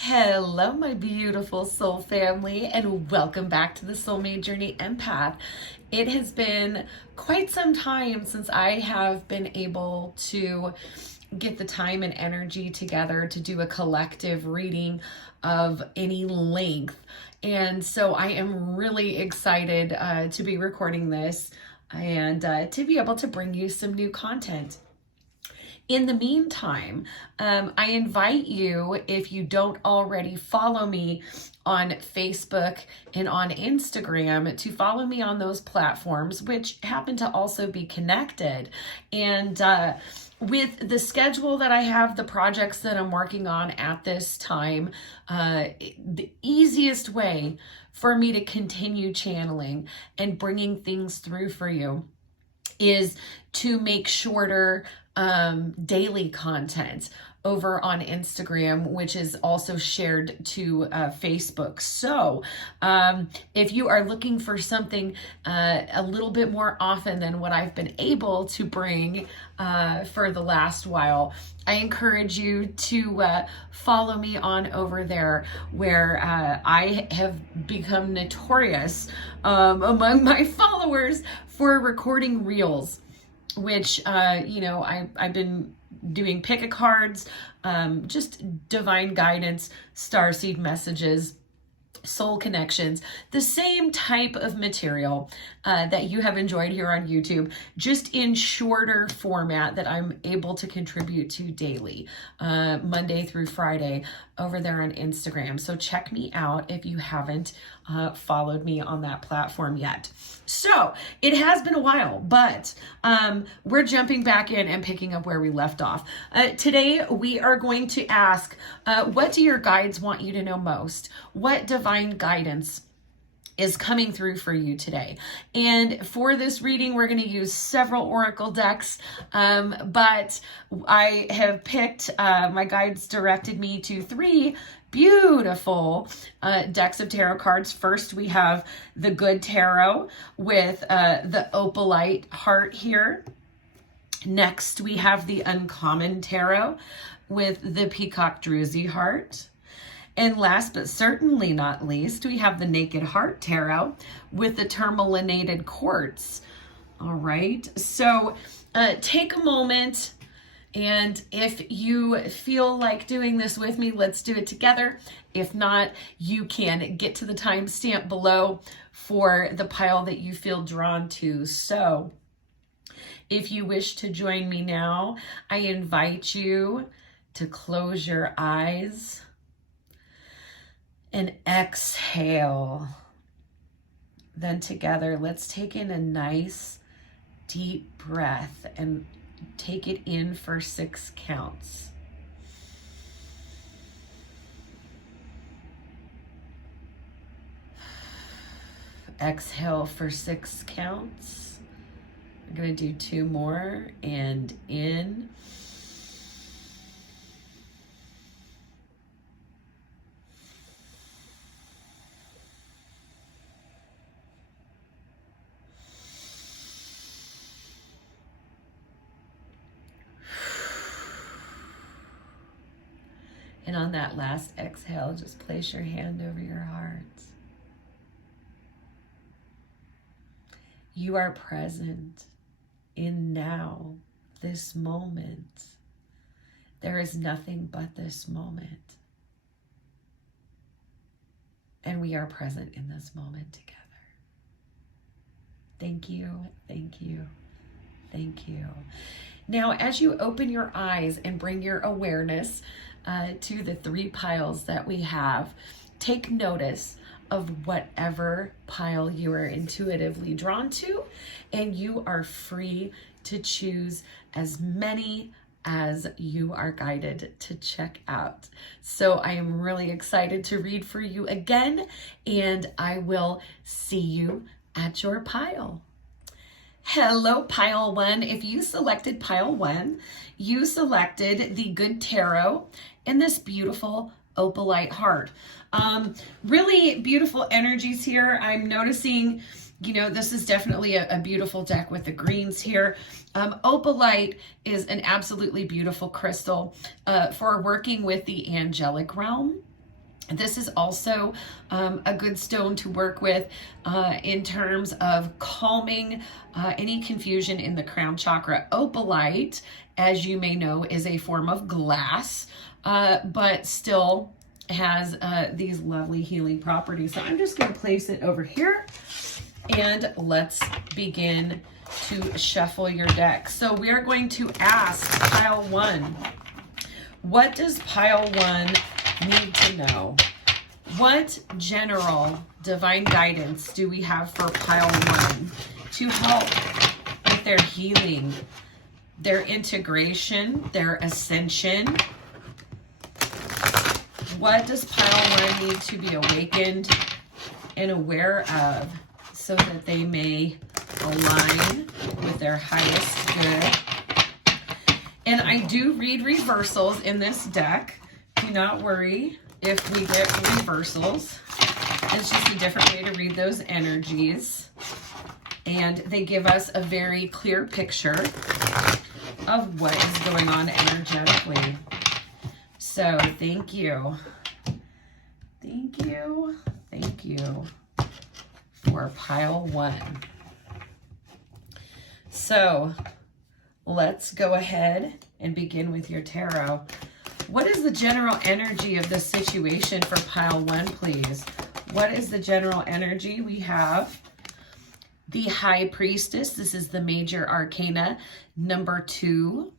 Hello, my beautiful soul family, and welcome back to the Soulmate Journey Empath. It has been quite some time since I have been able to get the time and energy together to do a collective reading of any length. And so I am really excited to be recording this and to be able to bring you some new content. In the meantime, I invite you, if you don't already follow me on Facebook and on Instagram, to follow me on those platforms, which happen to also be connected. And with the schedule that I have, the projects that I'm working on at this time, the easiest way for me to continue channeling and bringing things through for you is to make shorter daily content over on Instagram, which is also shared to Facebook. So if you are looking for something a little bit more often than what I've been able to bring for the last while, I encourage you to follow me on over there, where I have become notorious among my followers for recording reels, which, I've been doing pick a cards, just divine guidance, starseed messages, soul connections, the same type of material that you have enjoyed here on YouTube, just in shorter format that I'm able to contribute to daily, Monday through Friday over there on Instagram. So check me out if you haven't followed me on that platform yet. So it has been a while, but we're jumping back in and picking up where we left off. Today, we are going to ask, what do your guides want you to know most? What divine guidance is coming through for you today? And for this reading, we're going to use several oracle decks, but I have picked, my guides directed me to three beautiful decks of tarot cards. First, we have the Good Tarot with the Opalite heart here. Next, we have the Uncommon Tarot with the Peacock Druzy heart. And last but certainly not least, we have the Naked Heart Tarot with the Tourmalinated Quartz. All right, so take a moment, and if you feel like doing this with me, let's do it together. If not, you can get to the timestamp below for the pile that you feel drawn to. So if you wish to join me now, I invite you to close your eyes and exhale. Then together, let's take in a nice deep breath and take it in for 6 counts. Exhale for 6 counts. I'm going to do 2 more, and in. And on that last exhale, just place your hand over your heart. You are present in now, this moment. There is nothing but this moment. And we are present in this moment together. Thank you, thank you, thank you. Now, as you open your eyes and bring your awareness to the 3 piles that we have, take notice of whatever pile you are intuitively drawn to, and you are free to choose as many as you are guided to check out. So I am really excited to read for you again, and I will see you at your pile. Hello, pile 1. If you selected pile 1, you selected the Good Tarot and this beautiful Opalite heart. Really beautiful energies here. I'm noticing, this is definitely a beautiful deck with the greens here. Opalite is an absolutely beautiful crystal for working with the angelic realm. This is also a good stone to work with in terms of calming any confusion in the crown chakra. Opalite, as you may know, is a form of glass, but still has these lovely healing properties. So I'm just going to place it over here, and let's begin to shuffle your deck. So we are going to ask pile 1, what does pile 1 need to know? What general divine guidance do we have for pile 1 to help with their healing, their integration, their ascension? What does pile 1 need to be awakened and aware of so that they may align with their highest good? And I do read reversals in this deck. Do not worry if we get reversals. It's just a different way to read those energies. And they give us a very clear picture of what is going on energetically. So thank you. Thank you. Thank you for pile 1. So let's go ahead and begin with your tarot. What is the general energy of this situation for pile 1, please? What is the general energy? We have the High Priestess. This is the major arcana, number 2.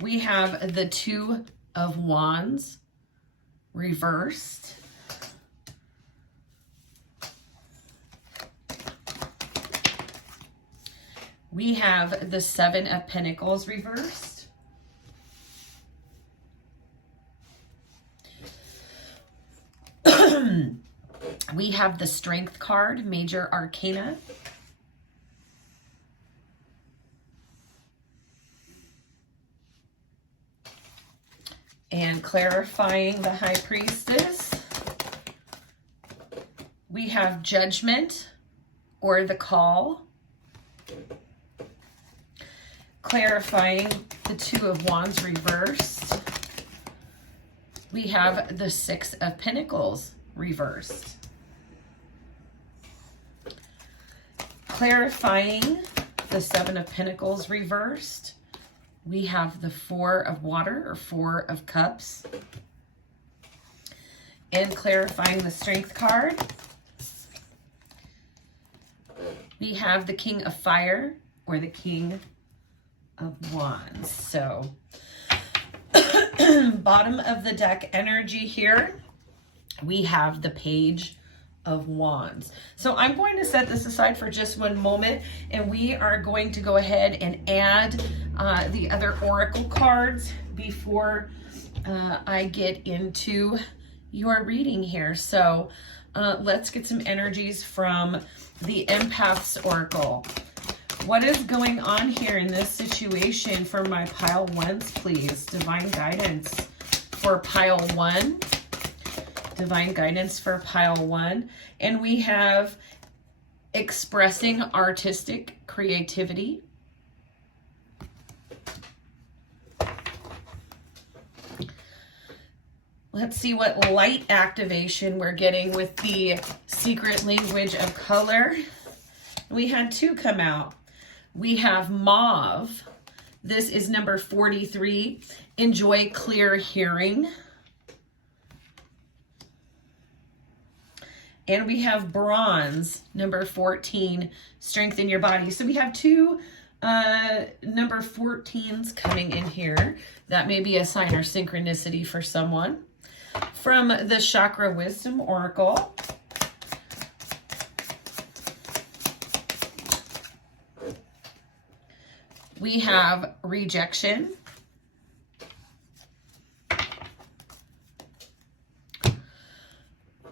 We have the Two of Wands reversed. We have the Seven of Pentacles reversed. We have the Strength card, major arcana. And clarifying the High Priestess. We have Judgment or the Call. Clarifying the Two of Wands reversed. We have the Six of Pentacles reversed. Clarifying the Seven of Pentacles reversed. We have the Four of Water or Four of Cups. And clarifying the Strength card. We have the King of Fire or the King of Wands. So bottom of the deck energy here, we have the Page of Wands. So I'm going to set this aside for just one moment, and we are going to go ahead and add the other oracle cards before I get into your reading here. So let's get some energies from the Empath's Oracle. What is going on here in this situation for my pile 1s, please? Divine guidance for pile 1. Divine guidance for pile 1. And we have expressing artistic creativity. Let's see what light activation we're getting with the secret language of color. We had 2 come out. We have Mauve. This is number 43. Enjoy clear hearing. And we have Bronze, number 14. Strengthen your body. So we have 2 number 14s coming in here. That may be a sign or synchronicity for someone. From the Chakra Wisdom Oracle, we have Rejection.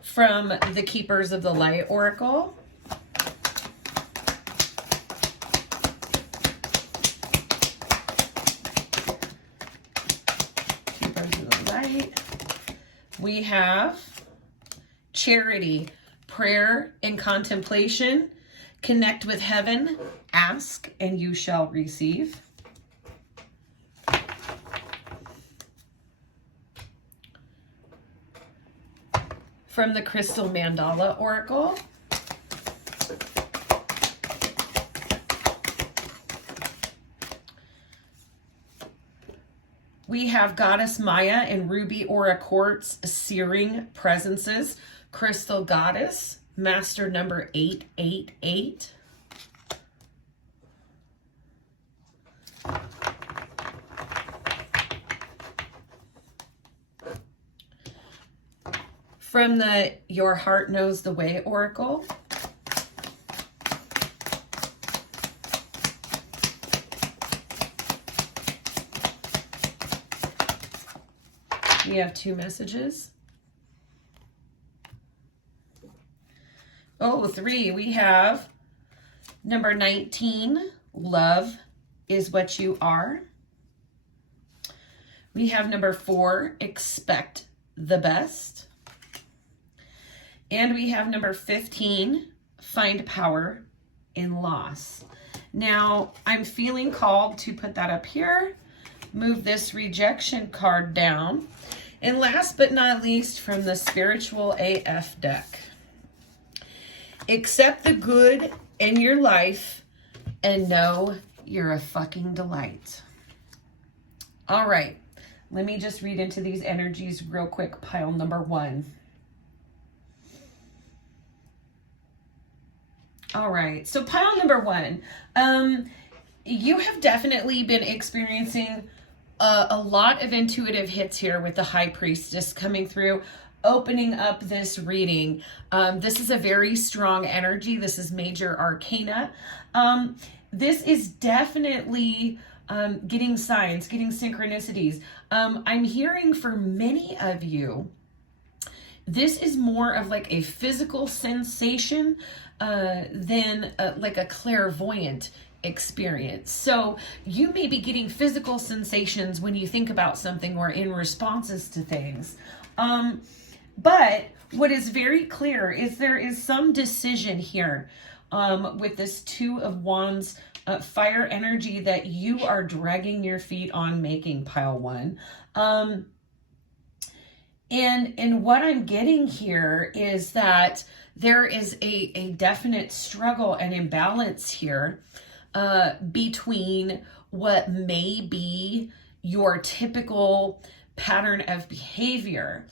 From the Keepers of the Light Oracle, Keepers of the Light, we have Charity, Prayer and Contemplation. Connect with heaven, ask and you shall receive. from the Crystal Mandala Oracle. We have Goddess Maya and Ruby Aura Quartz Searing Presences, Crystal Goddess, Master number 888. From the Your Heart Knows the Way Oracle. We have 2 messages. Oh, 3. We have number 19, Love is What You Are. We have number 4, Expect the Best. And we have number 15, Find Power in Loss. Now, I'm feeling called to put that up here, move this rejection card down. And last but not least, from the Spiritual AF deck, accept the good in your life and know you're a fucking delight. All right, let me just read into these energies real quick. Pile number 1. All right, so pile number 1, you have definitely been experiencing a lot of intuitive hits here with the High Priestess coming through, opening up this reading. This is a very strong energy. This is major arcana. This is definitely getting signs, getting synchronicities. I'm hearing for many of you, this is more of like a physical sensation than like a clairvoyant experience. So you may be getting physical sensations when you think about something or in responses to things. But what is very clear is there is some decision here with this 2 of Wands fire energy that you are dragging your feet on making, pile 1. And what I'm getting here is that there is a definite struggle and imbalance here between what may be your typical pattern of behavior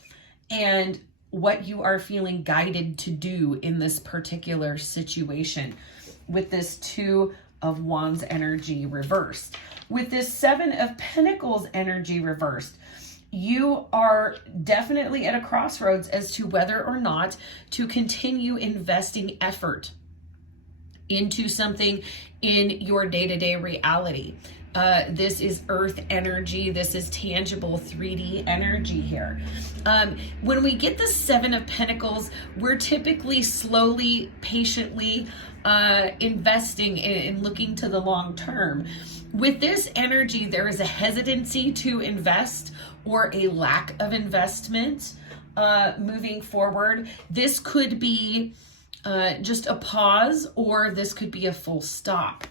and what you are feeling guided to do in this particular situation with this 2 of Wands energy reversed. With this 7 of Pentacles energy reversed, you are definitely at a crossroads as to whether or not to continue investing effort into something in your day-to-day reality. This is earth energy. This is tangible 3D energy here. When we get the 7 of Pentacles, we're typically slowly, patiently investing in looking to the long term. With this energy, there is a hesitancy to invest or a lack of investment moving forward. This could be just a pause, or this could be a full stop.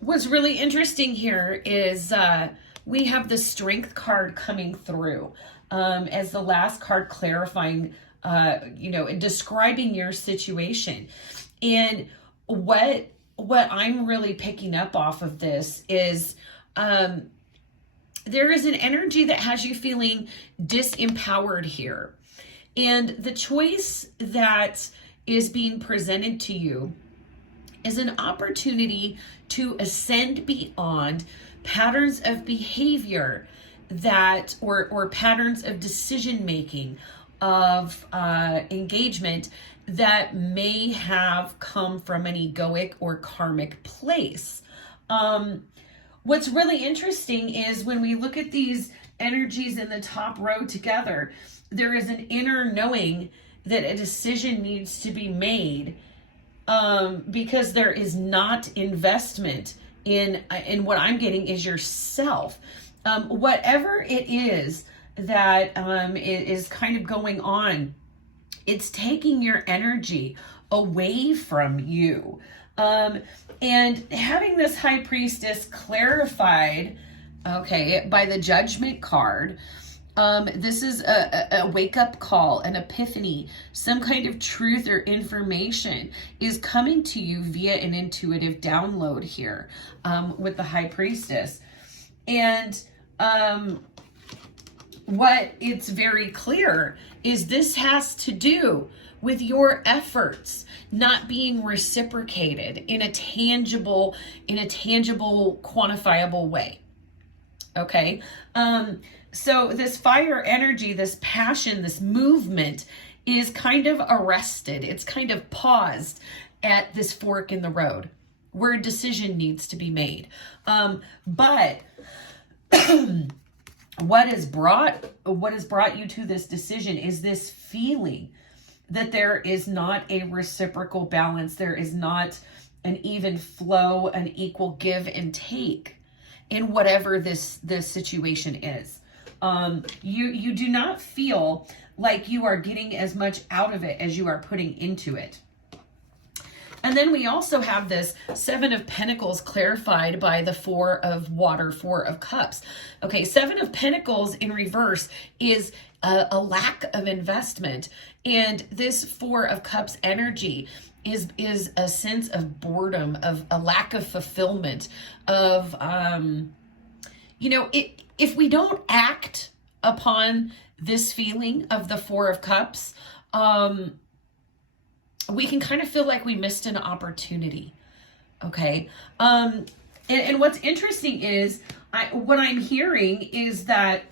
What's really interesting here is we have the Strength card coming through as the last card, clarifying, describing your situation. And what I'm really picking up off of this is there is an energy that has you feeling disempowered here. And the choice that is being presented to you is an opportunity to ascend beyond patterns of behavior that, or patterns of decision making, of engagement that may have come from an egoic or karmic place. What's really interesting is when we look at these energies in the top row together, there is an inner knowing that a decision needs to be made because there is not investment in what I'm getting is yourself. Whatever it is that is kind of going on, it's taking your energy away from you. And having this High Priestess clarified, okay, by the Judgment card, This is a wake-up call, an epiphany, some kind of truth or information is coming to you via an intuitive download here with the High Priestess. And what it's very clear is this has to do with your efforts not being reciprocated in a tangible, quantifiable way. Okay. So this fire energy, this passion, this movement is kind of arrested. It's kind of paused at this fork in the road where a decision needs to be made. But what has brought you to this decision is this feeling that there is not a reciprocal balance. There is not an even flow, an equal give and take in whatever this situation is. You do not feel like you are getting as much out of it as you are putting into it. And then we also have this Seven of Pentacles clarified by the Four of Water, Four of Cups. Okay, Seven of Pentacles in reverse is a lack of investment. And this Four of Cups energy is a sense of boredom, of a lack of fulfillment, of, if we don't act upon this feeling of the Four of Cups, we can kind of feel like we missed an opportunity. Okay. And what's interesting is what I'm hearing is that,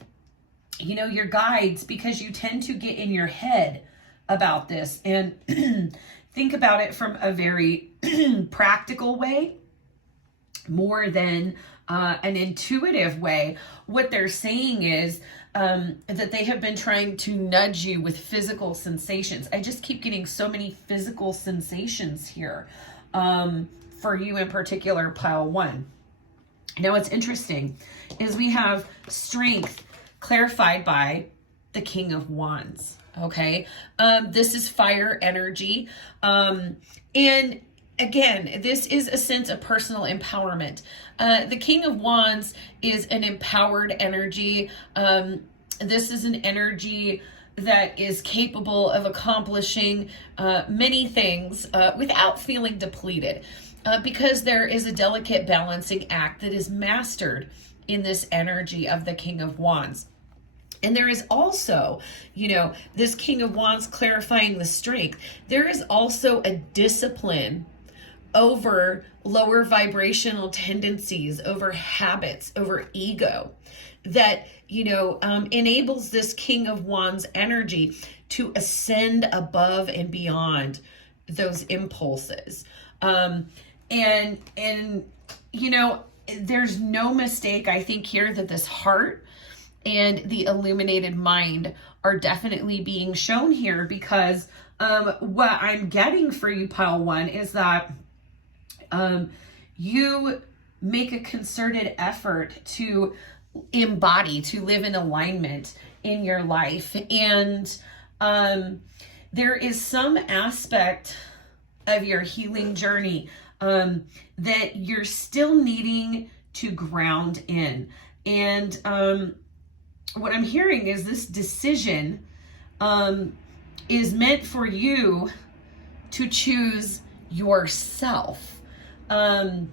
your guides, because you tend to get in your head about this and think about it from a very practical way, more than an intuitive way. What they're saying is that they have been trying to nudge you with physical sensations. I just keep getting so many physical sensations here for you in particular, pile one. Now, what's interesting is we have strength clarified by the King of Wands. Okay. This is fire energy. And again, this is a sense of personal empowerment. The King of Wands is an empowered energy. This is an energy that is capable of accomplishing many things without feeling depleted, because there is a delicate balancing act that is mastered in this energy of the King of Wands. And there is also, this King of Wands clarifying the strength. There is also a discipline over lower vibrational tendencies, over habits, over ego that, enables this King of Wands energy to ascend above and beyond those impulses. And there's no mistake, I think, here that this heart and the illuminated mind are definitely being shown here, because what I'm getting for you, pile one, is that you make a concerted effort to embody, to live in alignment in your life. And there is some aspect of your healing journey that you're still needing to ground in. And what I'm hearing is this decision is meant for you to choose yourself, and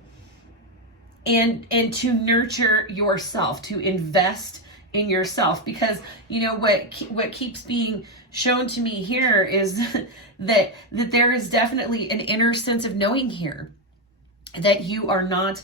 to nurture yourself, to invest in yourself, because what keeps being shown to me here is that there is definitely an inner sense of knowing here that you are not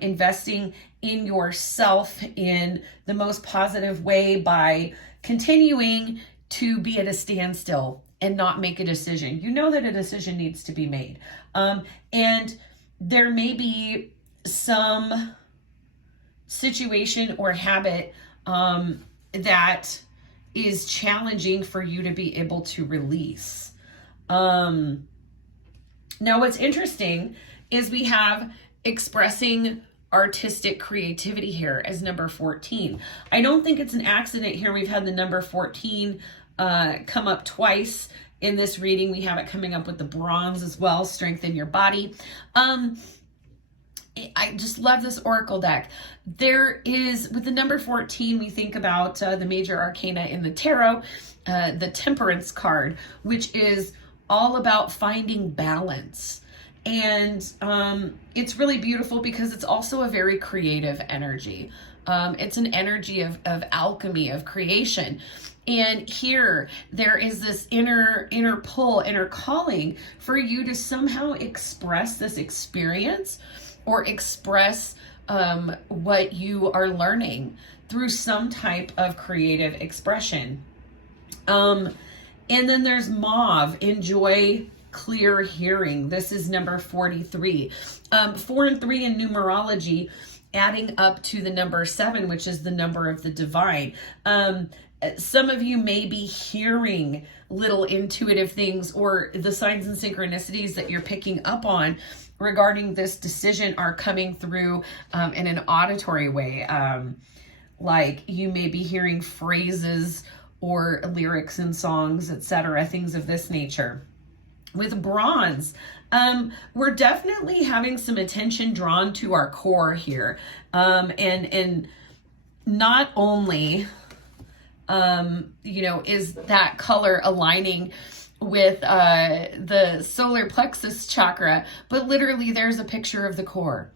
investing in yourself in the most positive way by continuing to be at a standstill and not make a decision. You know that a decision needs to be made. And there may be some situation or habit that is challenging for you to be able to release. Now, what's interesting is we have expressing artistic creativity here as number 14. I don't think it's an accident here. We've had the number 14 come up twice in this reading. We have it coming up with the bronze as well, strengthen your body. I just love this oracle deck. There is, with the number 14, we think about the major arcana in the tarot, the Temperance card, which is all about finding balance. And it's really beautiful because it's also a very creative energy. It's an energy of alchemy, of creation. And here there is this inner pull, inner calling for you to somehow express this experience or express what you are learning through some type of creative expression. And then there's Mauve, enjoy clear hearing. This is number 43. 4 and 3 in numerology, adding up to the number 7, which is the number of the divine. Some of you may be hearing little intuitive things, or the signs and synchronicities that you're picking up on regarding this decision are coming through in an auditory way. Like you may be hearing phrases or lyrics in songs, etc., things of this nature. With Bronze, we're definitely having some attention drawn to our core here. And not only, is that color aligning with the solar plexus chakra, but literally there's a picture of the core.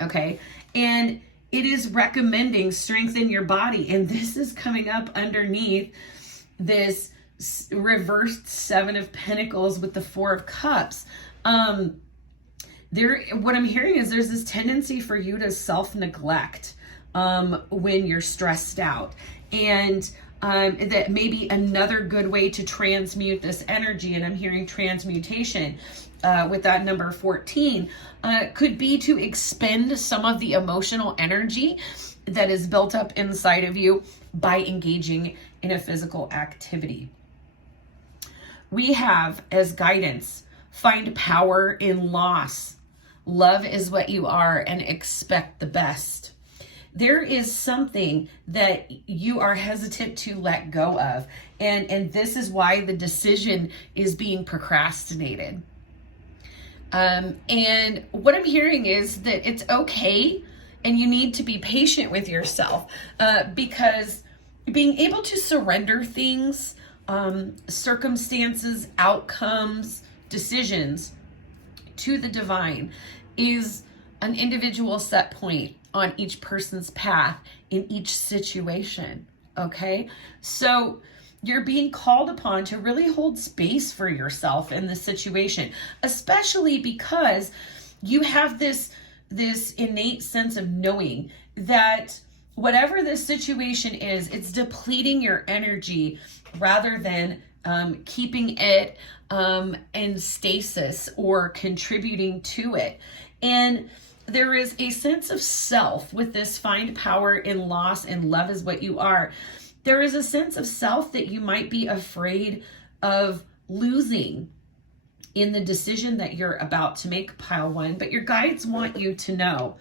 Okay. And it is recommending strengthen your body. And this is coming up underneath this reversed 7 of Pentacles with the 4 of Cups. What I'm hearing is there's this tendency for you to self-neglect when you're stressed out. And that may be another good way to transmute this energy. And I'm hearing transmutation with that number 14 could be to expend some of the emotional energy that is built up inside of you by engaging in a physical activity. We have as guidance, find power in loss. Love is what you are and expect the best. There is something that you are hesitant to let go of. And this is why the decision is being procrastinated. And what I'm hearing is that it's okay and you need to be patient with yourself because being able to surrender things, circumstances, outcomes, decisions to the divine is an individual set point on each person's path in each situation. Okay. So you're being called upon to really hold space for yourself in the situation, especially because you have this innate sense of knowing that whatever this situation is, it's depleting your energy rather than keeping it in stasis or contributing to it. And there is a sense of self with this find power in loss and love is what you are. There is a sense of self that you might be afraid of losing in the decision that you're about to make, pile 1. But your guides want you to know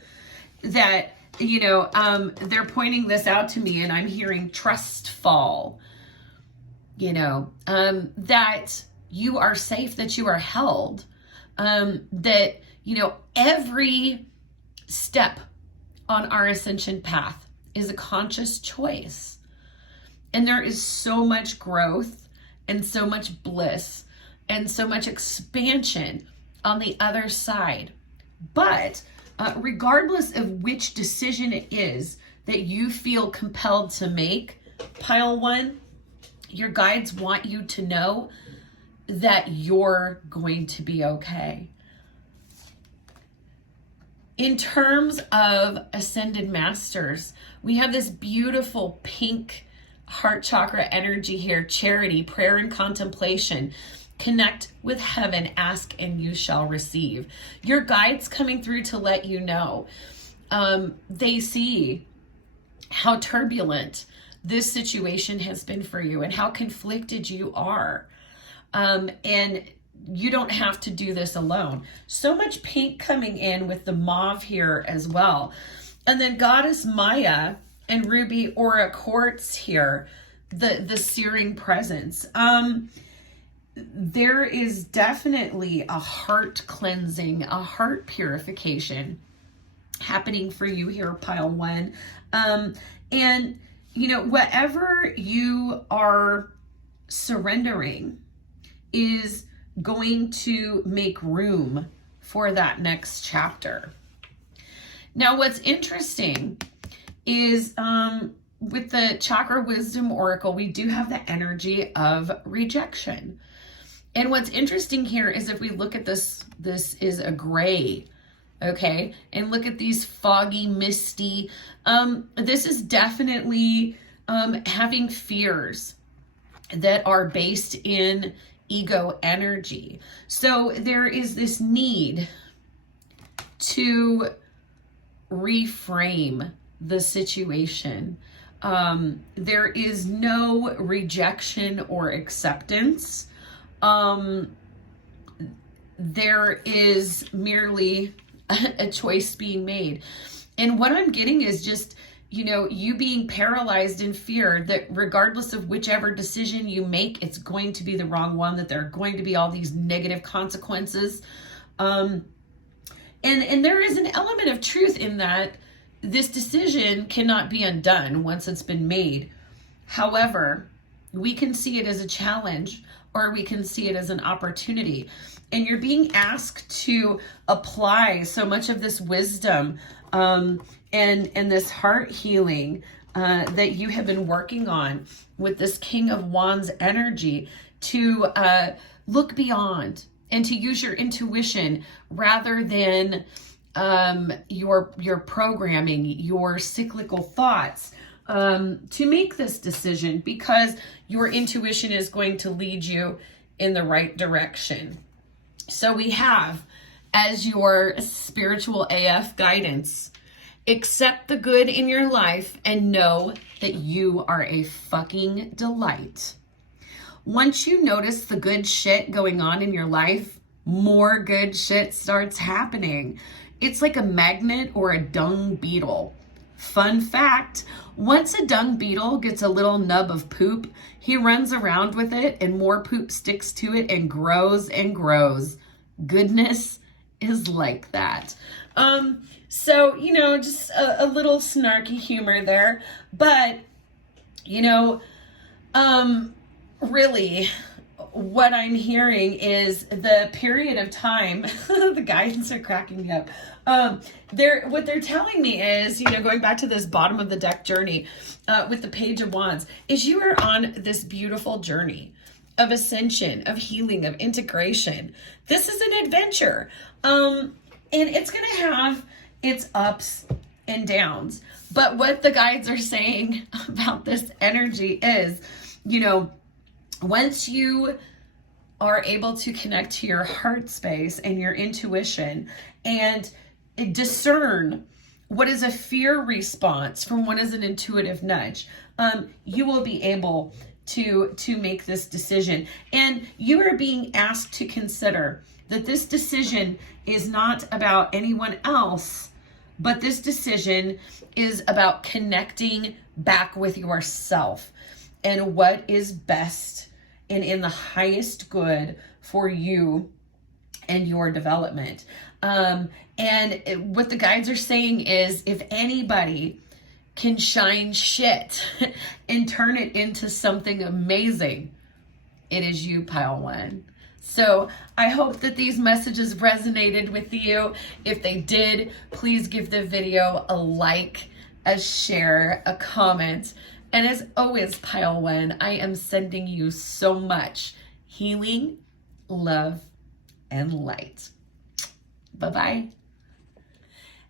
that, they're pointing this out to me and I'm hearing trust fall, that you are safe, that you are held, that, every step on our ascension path is a conscious choice. And there is so much growth and so much bliss and so much expansion on the other side. But regardless of which decision it is that you feel compelled to make, pile 1, your guides want you to know that you're going to be okay. In terms of Ascended Masters, we have this beautiful pink heart chakra energy here, charity, prayer, and contemplation. Connect with heaven, ask, and you shall receive. Your guides coming through to let you know. They see how turbulent this situation has been for you and how conflicted you are. And you don't have to do this alone. So much pink coming in with the mauve here as well. And then Goddess Maya and Ruby Aura Quartz here, the searing presence. There is definitely a heart cleansing, a heart purification happening for you here, pile one. And, you know, whatever you are surrendering is going to make room for that next chapter. Now, what's interesting is with the Chakra Wisdom Oracle, we do have the energy of rejection. And what's interesting here is if we look at this, this is a gray, okay? And look at these foggy, misty. This is definitely having fears that are based in ego energy. So there is this need to reframe the situation. There is no rejection or acceptance. There is merely a choice being made. And what I'm getting is just, you know, you being paralyzed in fear that regardless of whichever decision you make, it's going to be the wrong one, that there are going to be all these negative consequences. And there is an element of truth in that this decision cannot be undone once it's been made. However, we can see it as a challenge, or we can see it as an opportunity. And you're being asked to apply so much of this wisdom and this heart healing that you have been working on with this King of Wands energy to look beyond and to use your intuition rather than your programming, your cyclical thoughts, to make this decision, because your intuition is going to lead you in the right direction. So we have as your spiritual AF guidance, accept the good in your life and know that you are a fucking delight. Once you notice the good shit going on in your life, more good shit starts happening. It's like a magnet or a dung beetle. Fun fact, once a dung beetle gets a little nub of poop, he runs around with it and more poop sticks to it and grows and grows. Goodness is like that. So, you know, just a little snarky humor there, but, you know, really what I'm hearing is the period of time, the guidance are cracking me up. What they're telling me is, you know, going back to this bottom of the deck journey with the Page of Wands, is you are on this beautiful journey of ascension, of healing, of integration. This is an adventure. And it's going to have its ups and downs. But what the guides are saying about this energy is, you know, once you are able to connect to your heart space and your intuition and discern what is a fear response from what is an intuitive nudge, you will be able to make this decision. And you are being asked to consider that this decision is not about anyone else, but this decision is about connecting back with yourself and what is best and in the highest good for you and your development. What the guides are saying is, if anybody can shine shit and turn it into something amazing, it is you, pile one. So I hope that these messages resonated with you. If they did, please give the video a like, a share, a comment. And as always, pile one, I am sending you so much healing, love, and light. Bye-bye.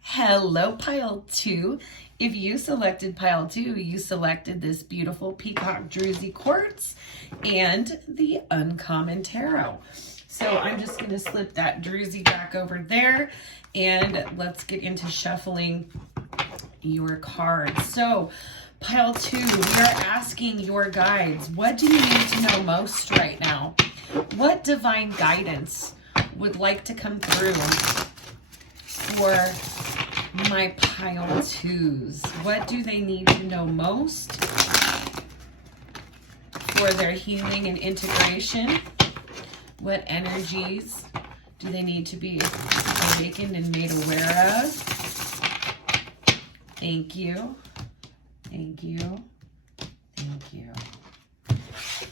Hello, pile two. If you selected pile two, you selected this beautiful Peacock Druzy Quartz and the Uncommon Tarot. So I'm just going to slip that Druzy back over there, and let's get into shuffling your cards. So pile two, we are asking your guides, what do you need to know most right now? What divine guidance would like to come through for my pile twos? What do they need to know most for their healing and integration? What energies do they need to be awakened and made aware of? Thank you. Thank you. Thank you.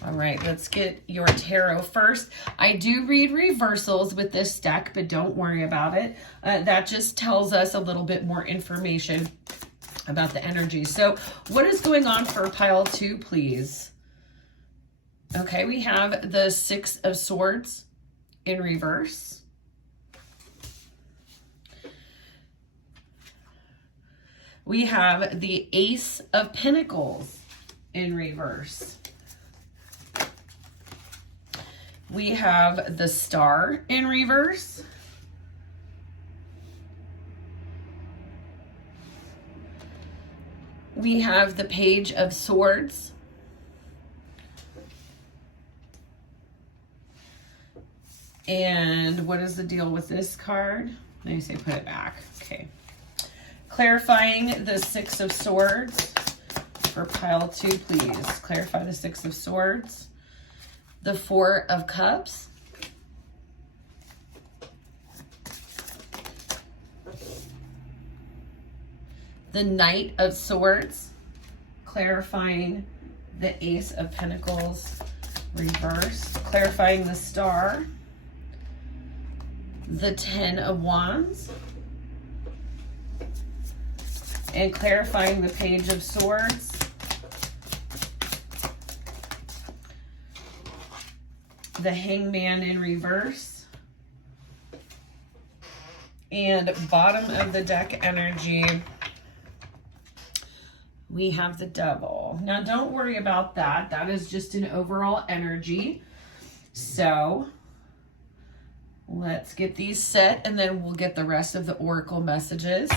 All right, let's get your tarot first. I do read reversals with this deck, but don't worry about it. That just tells us a little bit more information about the energy. So what is going on for pile 2, please? Okay, we have the 6 of Swords in reverse. We have the Ace of Pentacles in reverse. We have the Star in reverse. We have the Page of Swords. And what is the deal with this card? Let me say put it back. Okay. Clarifying the 6 of Swords for pile 2, please. Clarify the 6 of Swords. The 4 of Cups. The Knight of Swords. Clarifying the Ace of Pentacles reverse. Clarifying the Star. The 10 of Wands. And clarifying the Page of Swords. The Hangman in reverse. And bottom of the deck energy, we have the Devil. Now don't worry about that. That is just an overall energy. So let's get these set and then we'll get the rest of the Oracle messages.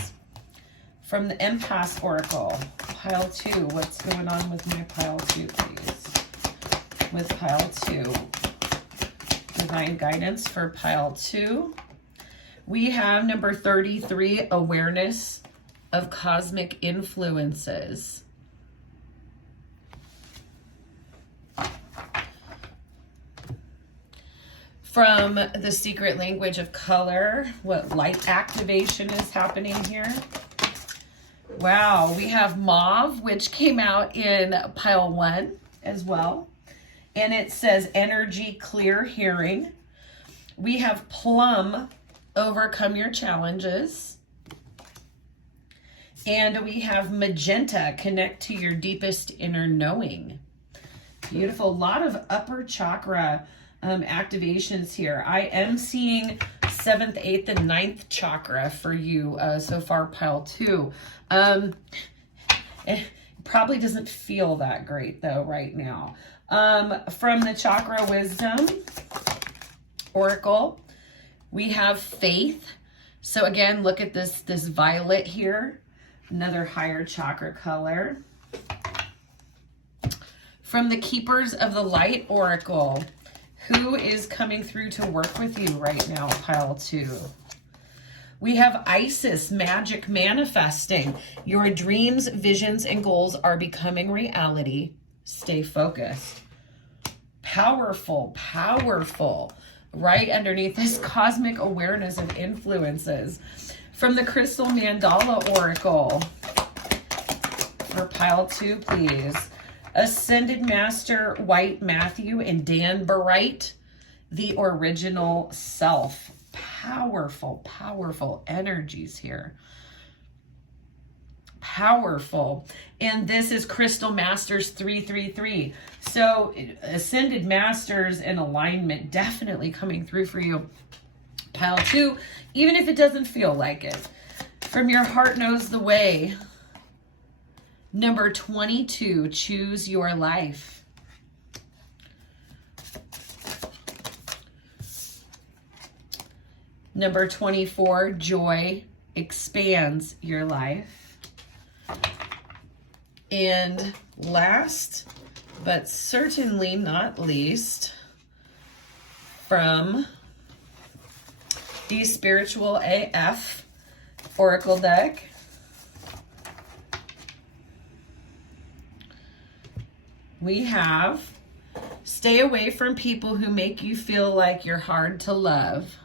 From the Empath Oracle, pile 2, what's going on with my pile 2, please? With pile 2, divine guidance for pile 2. We have number 33, awareness of cosmic influences. From the secret language of color, what light activation is happening here? Wow, we have Mauve, which came out in pile 1 as well. And it says energy, clear hearing. We have Plum, overcome your challenges. And we have Magenta, connect to your deepest inner knowing. Beautiful, a lot of upper chakra activations here. I am seeing 7th, 8th, and 9th chakra for you so far, pile 2. It probably doesn't feel that great though right now. From the Chakra Wisdom Oracle, we have Faith. So again, look at this violet here, another higher chakra color. From the Keepers of the Light Oracle, who is coming through to work with you right now, pile 2? We have Isis, magic manifesting. Your dreams, visions, and goals are becoming reality. Stay focused. Powerful, powerful. Right underneath this cosmic awareness of influences. From the Crystal Mandala Oracle, for pile 2, please. Ascended Master White Matthew and Dan Bright, the original self. Powerful, powerful energies here. Powerful. And this is Crystal Masters 333. So Ascended Masters in alignment definitely coming through for you. Pile 2, even if it doesn't feel like it. From Your Heart Knows the Way. Number 22, choose your life. Number 24, joy expands your life. And last, but certainly not least, from the Spiritual AF Oracle deck, we have stay away from people who make you feel like you're hard to love.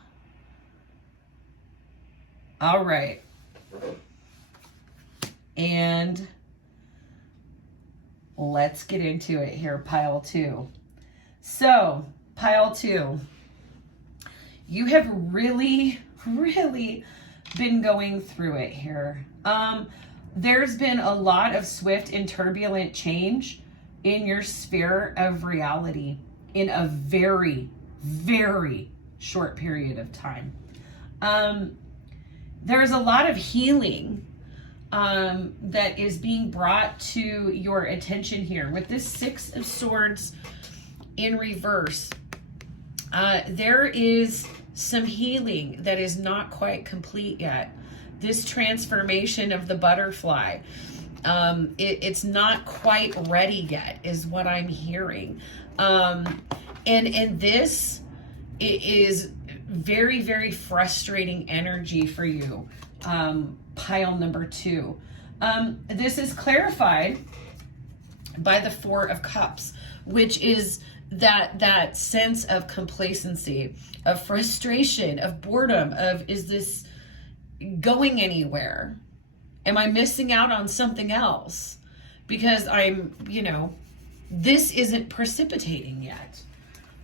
All right. And let's get into it here, pile 2. So, pile 2, you have really been going through it here. There's been a lot of swift and turbulent change in your sphere of reality in a very short period of time. There's a lot of healing that is being brought to your attention here. With this 6 of Swords in reverse, there is some healing that is not quite complete yet. This transformation of the butterfly, it's not quite ready yet, is what I'm hearing. And this is very frustrating energy for you, pile number 2. This is clarified by the 4 of Cups, which is that sense of complacency, of frustration, of boredom, of, is this going anywhere? Am I missing out on something else? Because this isn't precipitating yet.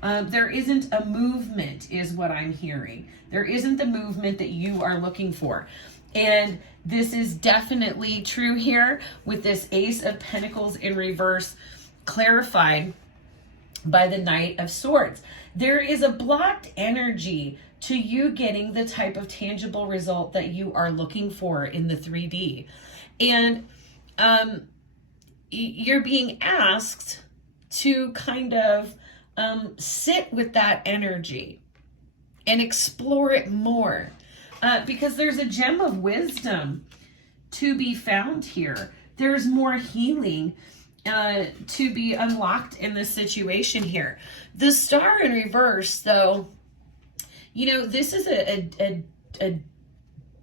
There isn't a movement, is what I'm hearing. There isn't the movement that you are looking for. And this is definitely true here with this Ace of Pentacles in reverse, clarified by the Knight of Swords. There is a blocked energy to you getting the type of tangible result that you are looking for in the 3D. And you're being asked to kind of sit with that energy and explore it more, because there's a gem of wisdom to be found here. There's more healing to be unlocked in this situation here. The Star in reverse, though, this is a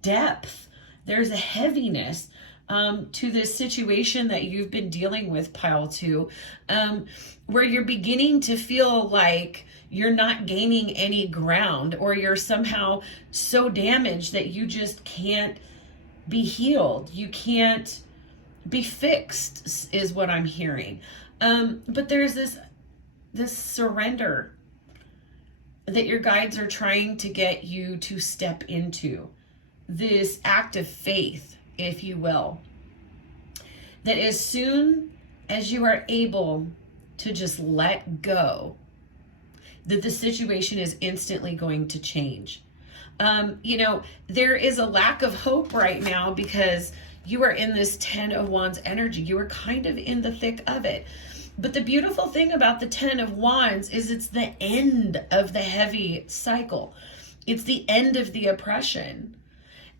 depth. There's a heaviness to this situation that you've been dealing with, pile 2, where you're beginning to feel like you're not gaining any ground, or you're somehow so damaged that you just can't be healed. You can't be fixed, is what I'm hearing. But there's this surrender that your guides are trying to get you to step into, this act of faith, if you will, that as soon as you are able to just let go, that the situation is instantly going to change. There is a lack of hope right now because you are in this 10 of Wands energy. You are kind of in the thick of it. But the beautiful thing about the 10 of Wands is it's the end of the heavy cycle. It's the end of the oppression.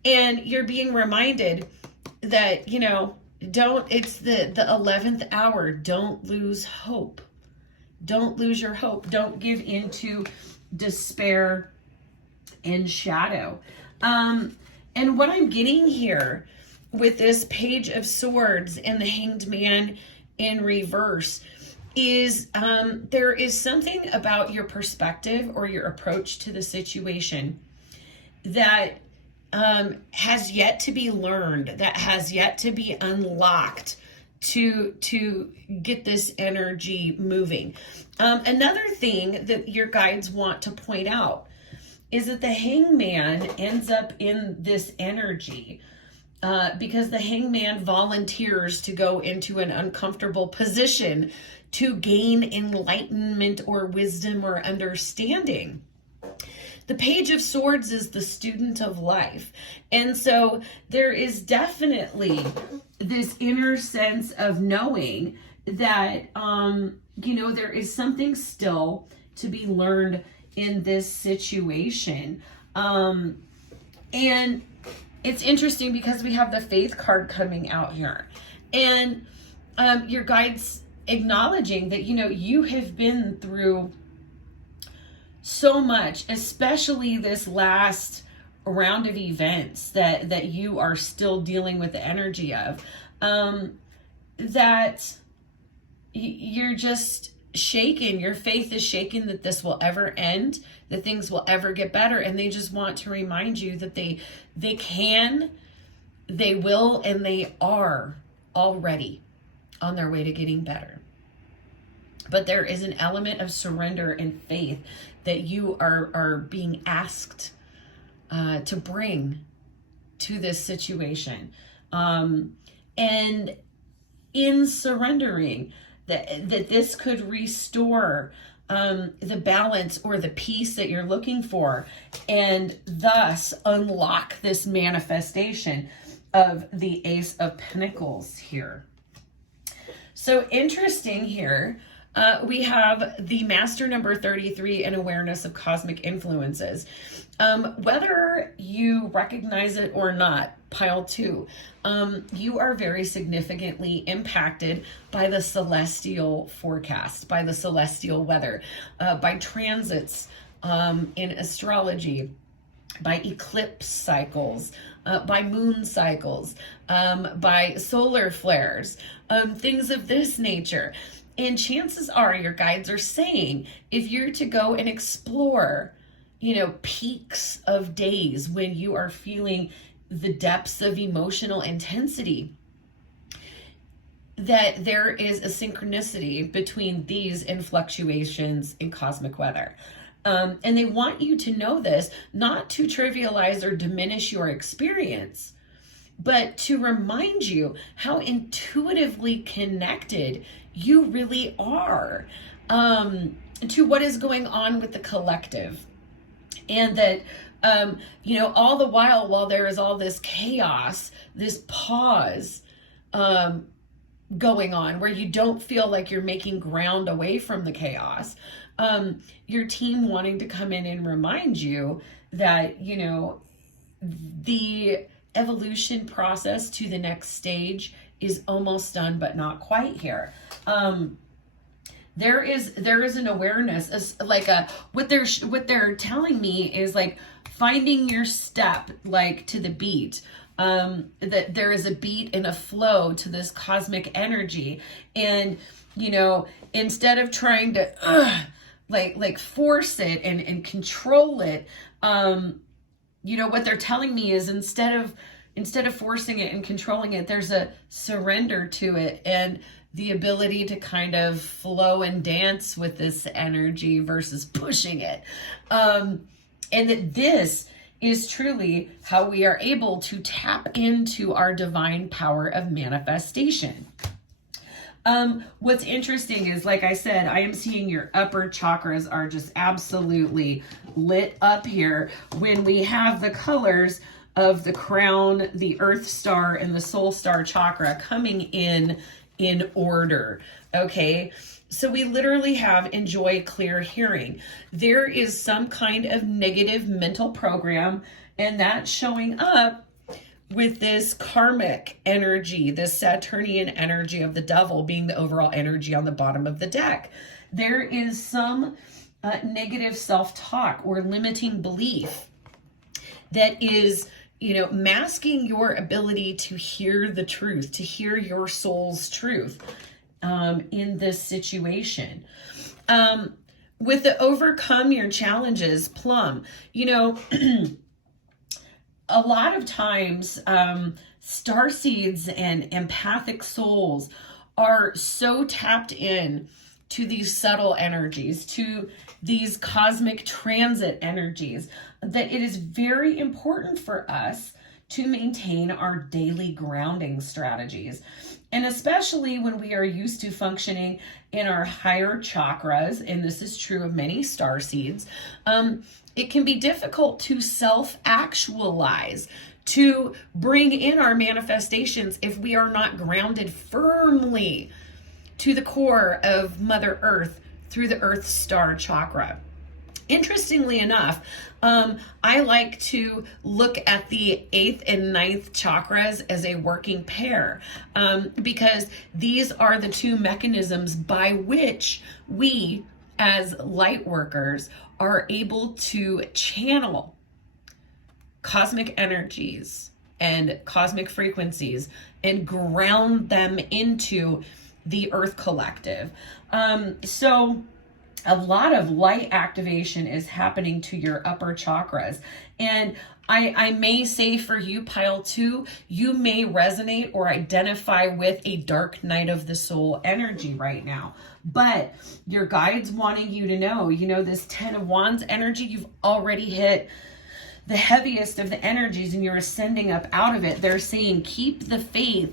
And you're being reminded that, it's the 11th hour. Don't lose hope. Don't lose your hope. Don't give into despair and shadow. And what I'm getting here with this Page of Swords and the Hanged Man in reverse is there is something about your perspective or your approach to the situation that has yet to be learned, that has yet to be unlocked to get this energy moving. Another thing that your guides want to point out is that the Hangman ends up in this energy because the Hangman volunteers to go into an uncomfortable position to gain enlightenment or wisdom or understanding. The Page of Swords is the student of life. And so there is definitely this inner sense of knowing that, there is something still to be learned in this situation. And it's interesting because we have the Faith card coming out here. And your guides acknowledging that, you have been through so much, especially this last round of events that you are still dealing with the energy of, that you're just shaken. Your faith is shaken that this will ever end, that things will ever get better. And they just want to remind you that they can They will, and they are already on their way to getting better. But there is an element of surrender and faith that you are being asked to bring to this situation. And in surrendering, that this could restore the balance or the peace that you're looking for, and thus unlock this manifestation of the Ace of Pentacles here. So interesting here, we have the Master number 33 and awareness of cosmic influences. Whether you recognize it or not, pile 2, you are very significantly impacted by the celestial forecast, by the celestial weather, by transits in astrology, by eclipse cycles, by moon cycles, by solar flares, things of this nature. And chances are your guides are saying, if you're to go and explore, peaks of days when you are feeling the depths of emotional intensity, that there is a synchronicity between these and fluctuations in cosmic weather. And they want you to know this, not to trivialize or diminish your experience, but to remind you how intuitively connected you really are to what is going on with the collective. And that, all the while there is all this chaos, this pause going on where you don't feel like you're making ground away from the chaos, your team wanting to come in and remind you that, the evolution process to the next stage is almost done, but not quite here. There is an awareness, what they're telling me is like finding your step, like to the beat. That there is a beat and a flow to this cosmic energy, and instead of trying to force it and control it, what they're telling me is instead of forcing it and controlling it, there's a surrender to it and the ability to kind of flow and dance with this energy versus pushing it. And that this is truly how we are able to tap into our divine power of manifestation. What's interesting is, like I said, I am seeing your upper chakras are just absolutely lit up here when we have the colors of the crown, the earth star, and the soul star chakra coming in order. Okay. So we literally have enjoy clear hearing. There is some kind of negative mental program, and that's showing up with this karmic energy, this Saturnian energy of the devil being the overall energy on the bottom of the deck. There is some negative self-talk or limiting belief that is, masking your ability to hear the truth, to hear your soul's truth in this situation. With the overcome your challenges plum, a lot of times, starseeds and empathic souls are so tapped in to these subtle energies, to these cosmic transit energies, that it is very important for us to maintain our daily grounding strategies. And especially when we are used to functioning in our higher chakras, and this is true of many starseeds, it can be difficult to self-actualize, to bring in our manifestations if we are not grounded firmly to the core of Mother Earth through the Earth Star chakra. Interestingly enough, I like to look at the 8th and 9th chakras as a working pair, because these are the two mechanisms by which we as light workers are able to channel cosmic energies and cosmic frequencies and ground them into the Earth collective. So a lot of light activation is happening to your upper chakras. And I may say for you, pile 2, you may resonate or identify with a dark night of the soul energy right now. But your guides wanting you to know, this 10 of Wands energy, you've already hit the heaviest of the energies and you're ascending up out of it. They're saying, keep the faith.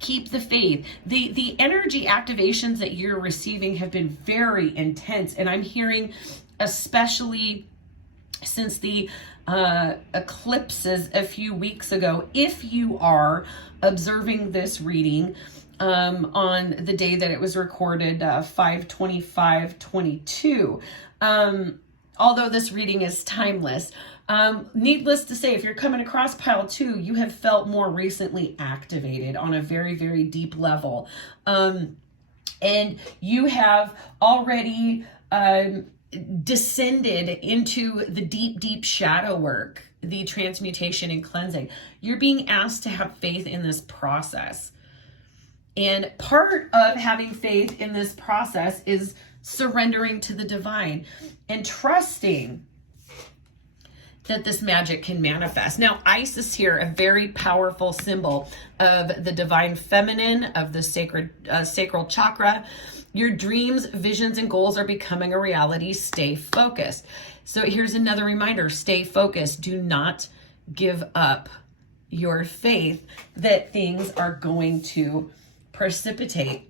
Keep the faith. The energy activations that you're receiving have been very intense. And I'm hearing, especially since the eclipses a few weeks ago, if you are observing this reading on the day that it was recorded, 5/25/22, although this reading is timeless, needless to say, if you're coming across pile 2, you have felt more recently activated on a very, very deep level. And you have already descended into the deep, deep shadow work, the transmutation and cleansing. You're being asked to have faith in this process. And part of having faith in this process is surrendering to the divine and trusting that this magic can manifest. Now, Isis here, a very powerful symbol of the divine feminine, of the sacral chakra. Your dreams, visions, and goals are becoming a reality. Stay focused. So here's another reminder. Stay focused. Do not give up your faith that things are going to precipitate.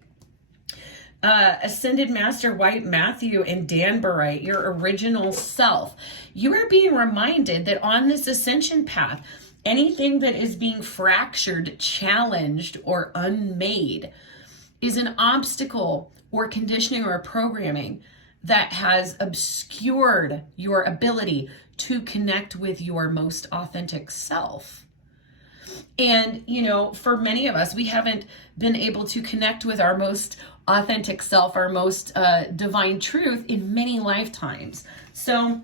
Ascended Master White Matthew and Danburite, your original self. You are being reminded that on this ascension path, anything that is being fractured, challenged, or unmade is an obstacle or conditioning or programming that has obscured your ability to connect with your most authentic self. And, for many of us, we haven't been able to connect with our most authentic self, our most divine truth in many lifetimes. So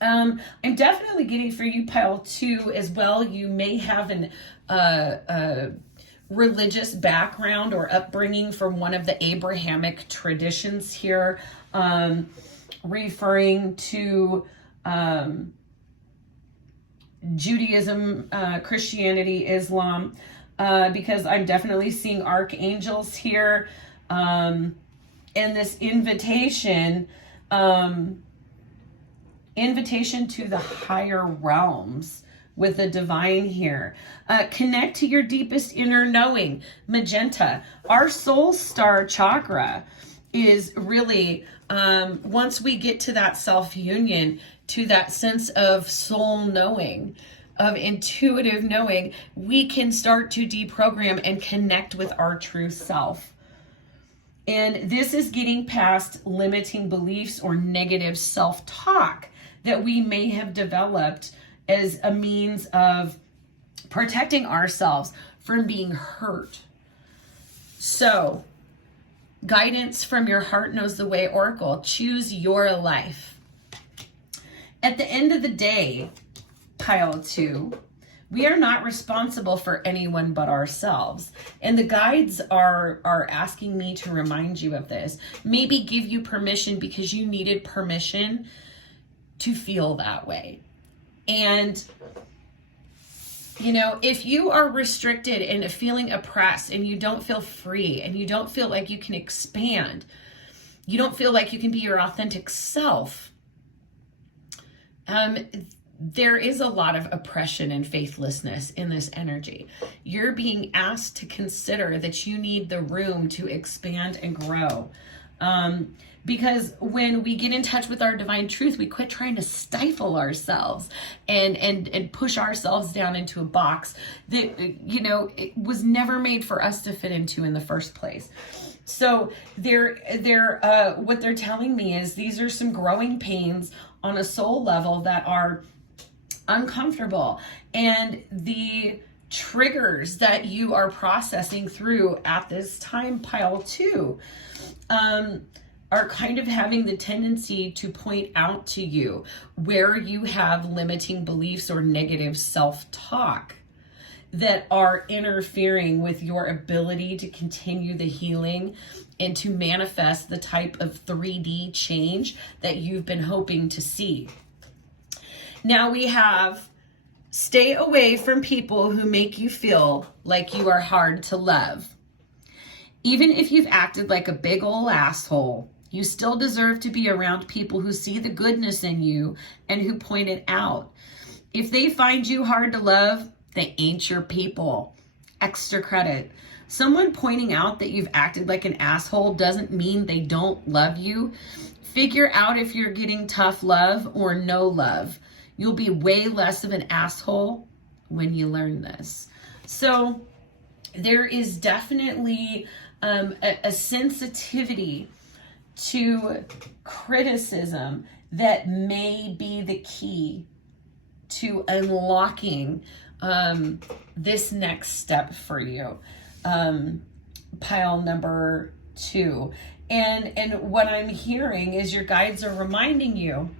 I'm definitely getting for you, pile 2 as well. You may have a religious background or upbringing from one of the Abrahamic traditions here, referring to Judaism, Christianity, Islam, because I'm definitely seeing archangels here, and this invitation to the higher realms with the divine here. Connect to your deepest inner knowing. Magenta, our soul star chakra is really, once we get to that self-union, to that sense of soul knowing, of intuitive knowing, we can start to deprogram and connect with our true self. And this is getting past limiting beliefs or negative self-talk that we may have developed as a means of protecting ourselves from being hurt. So, guidance from your Heart Knows the Way Oracle. Choose your life. At the end of the day, pile 2, we are not responsible for anyone but ourselves. And the guides are asking me to remind you of this. Maybe give you permission because you needed permission to feel that way. And, if you are restricted and feeling oppressed and you don't feel free and you don't feel like you can expand, you don't feel like you can be your authentic self, there is a lot of oppression and faithlessness in this energy. You're being asked to consider that you need the room to expand and grow. Because when we get in touch with our divine truth, we quit trying to stifle ourselves and push ourselves down into a box that, it was never made for us to fit into in the first place. So what they're telling me is these are some growing pains on a soul level that are uncomfortable, and the triggers that you are processing through at this time, pile 2, are kind of having the tendency to point out to you where you have limiting beliefs or negative self-talk that are interfering with your ability to continue the healing and to manifest the type of 3D change that you've been hoping to see. Now we have stay away from people who make you feel like you are hard to love. Even if you've acted like a big ol' asshole, you still deserve to be around people who see the goodness in you and who point it out. If they find you hard to love, they ain't your people. Extra credit. Someone pointing out that you've acted like an asshole doesn't mean they don't love you. Figure out if you're getting tough love or no love. You'll be way less of an asshole when you learn this. So there is definitely a sensitivity to criticism that may be the key to unlocking this next step for you. Pile number 2. And what I'm hearing is your guides are reminding you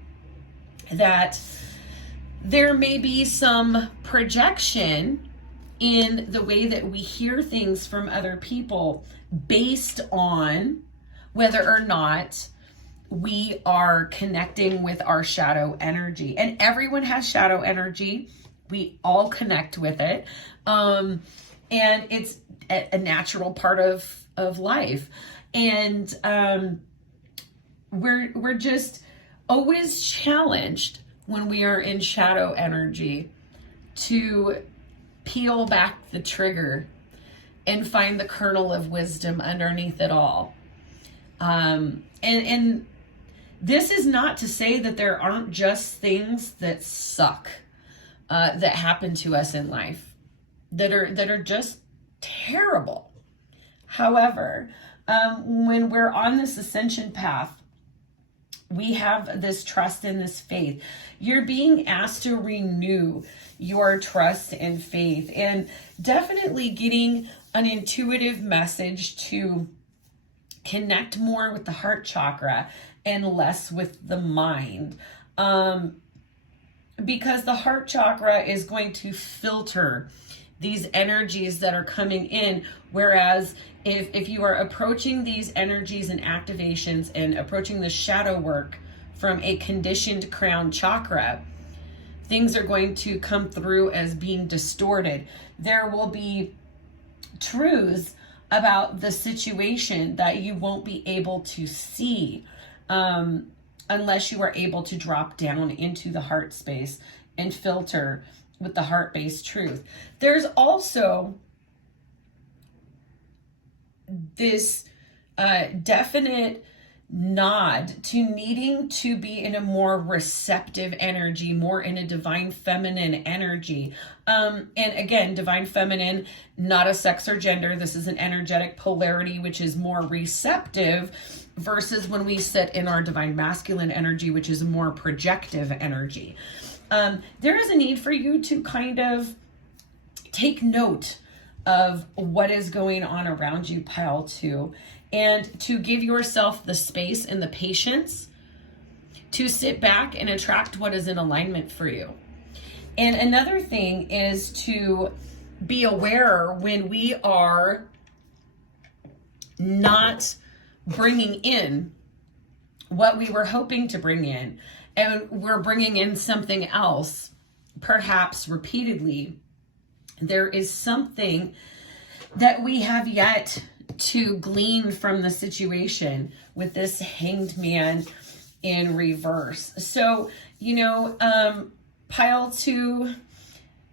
that there may be some projection in the way that we hear things from other people based on whether or not we are connecting with our shadow energy. And everyone has shadow energy. We all connect with it. And it's a natural part of life. And we're just always challenged when we are in shadow energy to peel back the trigger and find the kernel of wisdom underneath it all. And this is not to say that there aren't just things that suck, that happen to us in life that are just terrible. However, when we're on this ascension path, we have this trust and this faith. You're being asked to renew your trust and faith, and definitely getting an intuitive message to connect more with the heart chakra and less with the mind. Because the heart chakra is going to filter these energies that are coming in. Whereas if you are approaching these energies and activations and approaching the shadow work from a conditioned crown chakra, things are going to come through as being distorted. There will be truths about the situation that you won't be able to see unless you are able to drop down into the heart space and filter with the heart-based truth. There's also this definite nod to needing to be in a more receptive energy, more in a divine feminine energy. And again, divine feminine, not a sex or gender. This is an energetic polarity, which is more receptive, versus when we sit in our divine masculine energy, which is a more projective energy. There is a need for you to kind of take note of what is going on around you, pile 2, and to give yourself the space and the patience to sit back and attract what is in alignment for you. And another thing is to be aware when we are not bringing in what we were hoping to bring in, and we're bringing in something else, perhaps repeatedly. There is something that we have yet to glean from the situation with this Hanged Man in reverse. So, pile 2,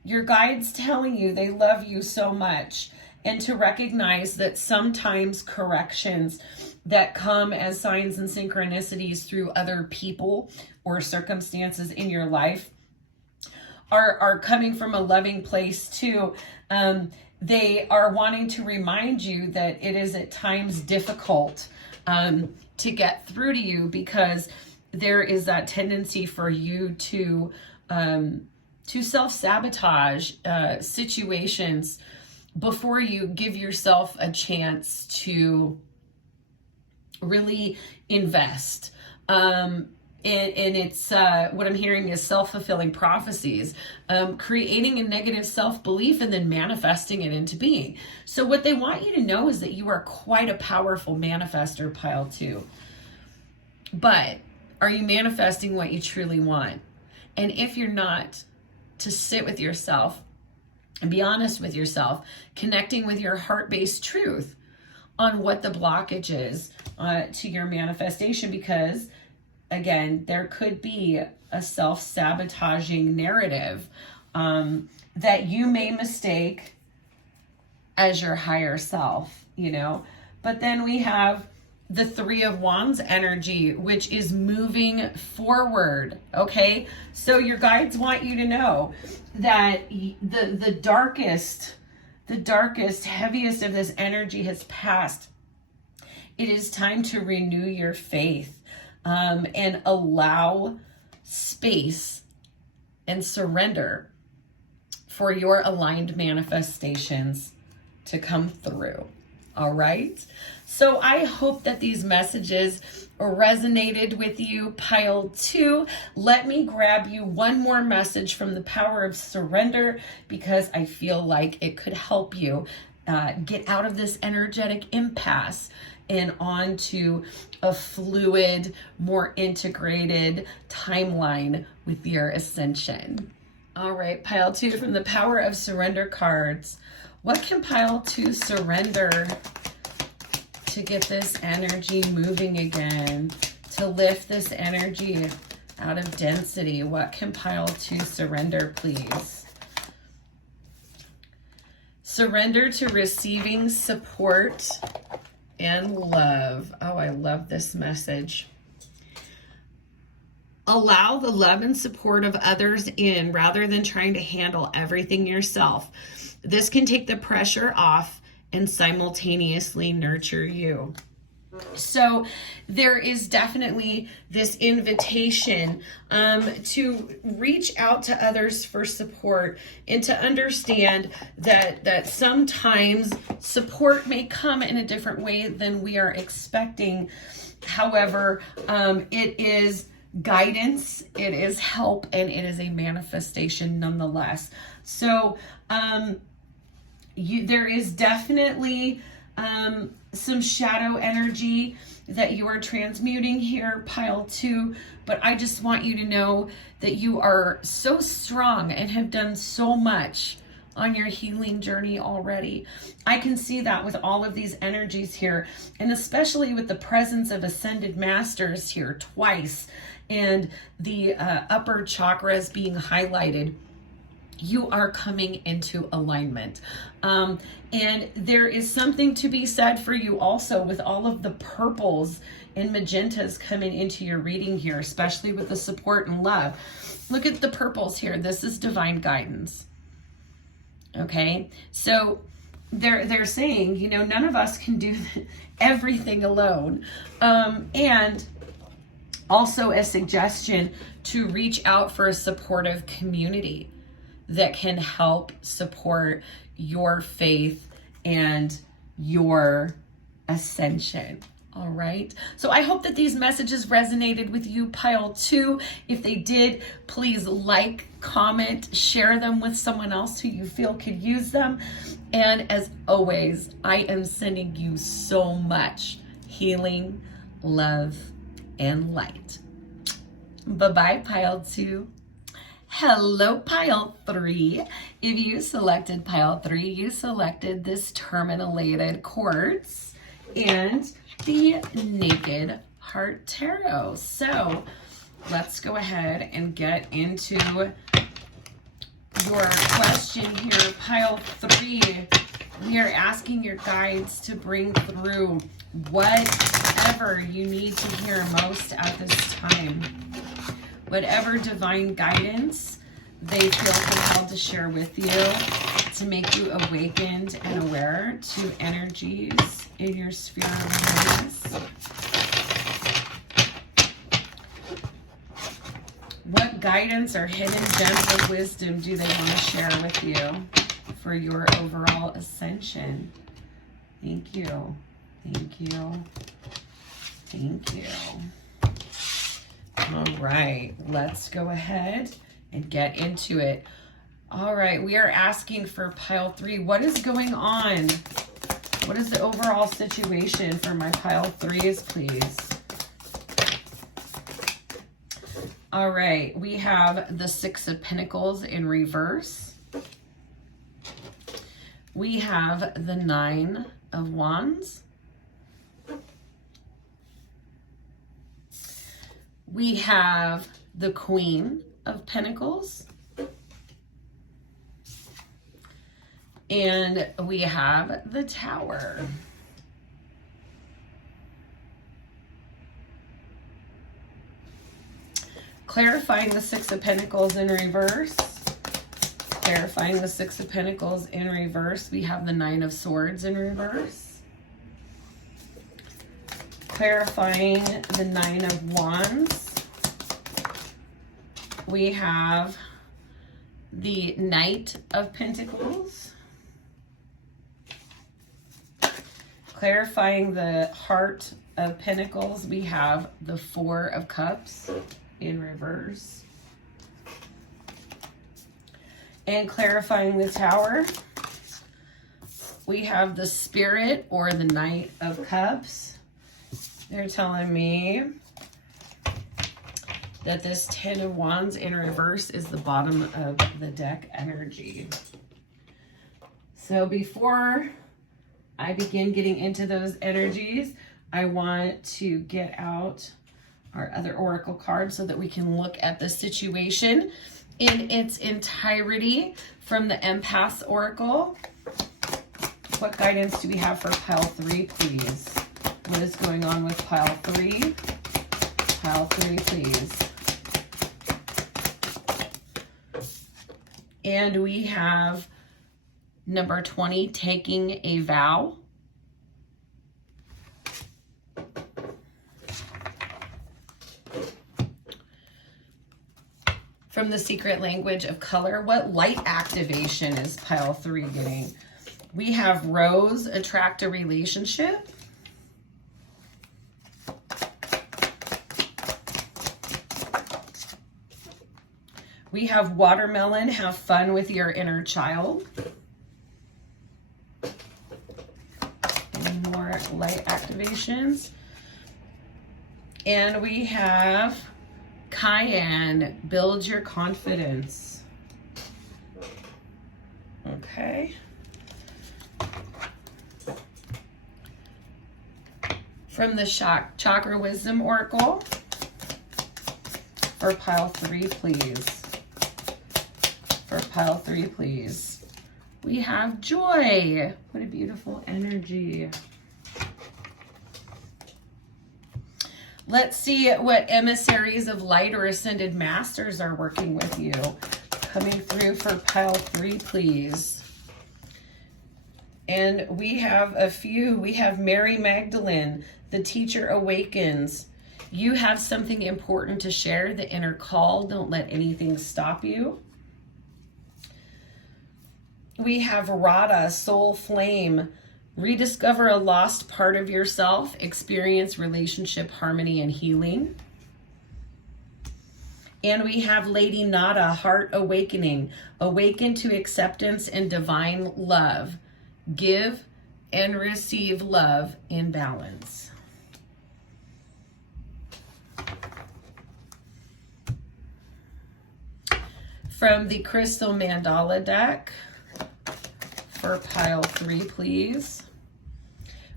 your guides telling you they love you so much, and to recognize that sometimes corrections that come as signs and synchronicities through other people or circumstances in your life are coming from a loving place too. They are wanting to remind you that it is at times difficult to get through to you, because there is that tendency for you to self-sabotage situations before you give yourself a chance to really invest. And it's what I'm hearing is self-fulfilling prophecies, creating a negative self-belief and then manifesting it into being. So what they want you to know is that you are quite a powerful manifester, pile 2. But are you manifesting what you truly want? And if you're not, to sit with yourself and be honest with yourself, connecting with your heart-based truth on what the blockage is to your manifestation, because again, there could be a self-sabotaging narrative that you may mistake as your higher self, you know. But then we have the 3 of Wands energy, which is moving forward, okay? So your guides want you to know that the darkest, heaviest of this energy has passed. It is time to renew your faith. And allow space and surrender for your aligned manifestations to come through. All right. So I hope that these messages resonated with you, pile 2. Let me grab you one more message from the power of surrender, because I feel like it could help you get out of this energetic impasse and onto a fluid, more integrated timeline with your ascension. All right, pile 2 from the power of surrender cards. What can pile 2 surrender to get this energy moving again, to lift this energy out of density? What can pile 2 surrender, please? Surrender to receiving support and love. Oh, I love this message. Allow the love and support of others in rather than trying to handle everything yourself. This can take the pressure off and simultaneously nurture you. So there is definitely this invitation to reach out to others for support, and to understand that sometimes support may come in a different way than we are expecting. However, it is guidance, it is help, and it is a manifestation nonetheless. So there is definitely some shadow energy that you are transmuting here, pile 2, but I just want you to know that you are so strong and have done so much on your healing journey already. I can see that with all of these energies here, and especially with the presence of ascended masters here twice, and the upper chakras being highlighted. You are coming into alignment. And there is something to be said for you also with all of the purples and magentas coming into your reading here, especially with the support and love. Look at the purples here. This is divine guidance. Okay, so they're saying, you know, none of us can do everything alone. And also a suggestion to reach out for a supportive community that can help support your faith and your ascension. All right. So I hope that these messages resonated with you, pile 2. If they did, please like, comment, share them with someone else who you feel could use them. And as always, I am sending you so much healing, love, and light. Bye-bye, pile 2. Hello, pile 3. If you selected pile 3, you selected this Tourmalinated Quartz and the Naked Heart Tarot. So let's go ahead and get into your question here, pile 3. We are asking your guides to bring through whatever you need to hear most at this time. Whatever divine guidance they feel compelled to share with you to make you awakened and aware to energies in your sphere of awareness. What guidance or hidden gems of wisdom do they want to share with you for your overall ascension? Thank you. Thank you. Thank you. All right, let's go ahead and get into it. All right, we are asking for pile 3. What is going on? What is the overall situation for my pile 3s, please? All right, we have the 6 of Pentacles in reverse. We have the 9 of Wands. We have the Queen of Pentacles. And we have the Tower. Clarifying the 6 of Pentacles in reverse. Clarifying the 6 of Pentacles in reverse. We have the 9 of Swords in reverse. Clarifying the 9 of Wands. We have the Knight of Pentacles. Clarifying the Heart of Pentacles, we have the 4 of Cups in reverse. And clarifying the Tower, we have the Spirit or the Knight of Cups. They're telling me that this 10 of Wands in reverse is the bottom of the deck energy. So before I begin getting into those energies, I want to get out our other oracle card so that we can look at the situation in its entirety from the Empath Oracle. What guidance do we have for pile 3, please? What is going on with pile 3? Pile 3, please. And we have number 20, taking a vow. From the secret language of color, what light activation is pile 3 getting? We have Rose, attract a relationship. We have Watermelon, have fun with your inner child. Any more light activations? And we have Cayenne, build your confidence. Okay. From the Chakra Wisdom Oracle, for pile 3, please. For pile 3, please. We have Joy. What a beautiful energy. Let's see what emissaries of light or ascended masters are working with you. Coming through for pile 3, please. And we have a few. We have Mary Magdalene, the teacher awakens. You have something important to share, the inner call. Don't let anything stop you. We have Radha, soul flame. Rediscover a lost part of yourself. Experience relationship harmony and healing. And we have Lady Nada, heart awakening. Awaken to acceptance and divine love. Give and receive love in balance. From the Crystal Mandala deck, for pile 3, please.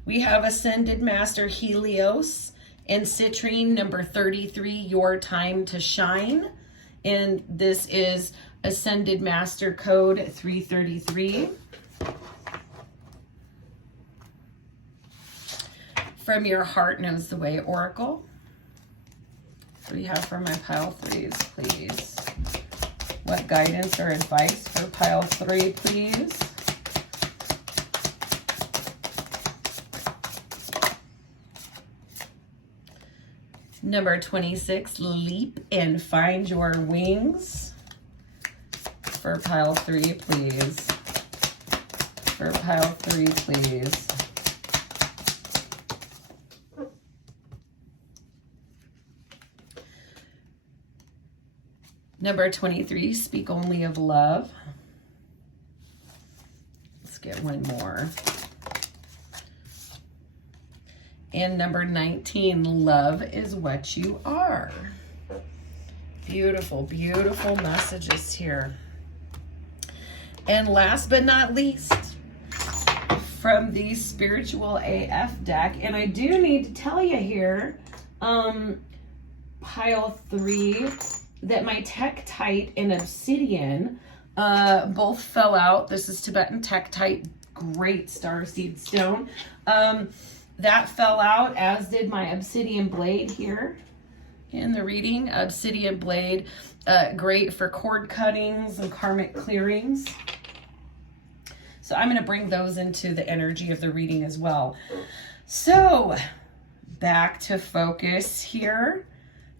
We have Ascended Master Helios and Citrine, number 33, Your Time to Shine. And this is Ascended Master Code 333. From your Heart Knows the Way Oracle. What do you have for my pile 3s, please? What guidance or advice for pile 3, please? Number 26, leap and find your wings. For pile 3, please. For pile 3, please. Number 23, speak only of love. Let's get one more. And number 19, love is what you are. Beautiful, beautiful messages here. And last but not least, from the Spiritual AF deck, and I do need to tell you here, pile 3, that my Tektite and Obsidian both fell out. This is Tibetan Tektite, great starseed stone. That fell out, as did my Obsidian Blade here in the reading. Obsidian Blade, great for cord cuttings and karmic clearings. So I'm going to bring those into the energy of the reading as well. So back to focus here.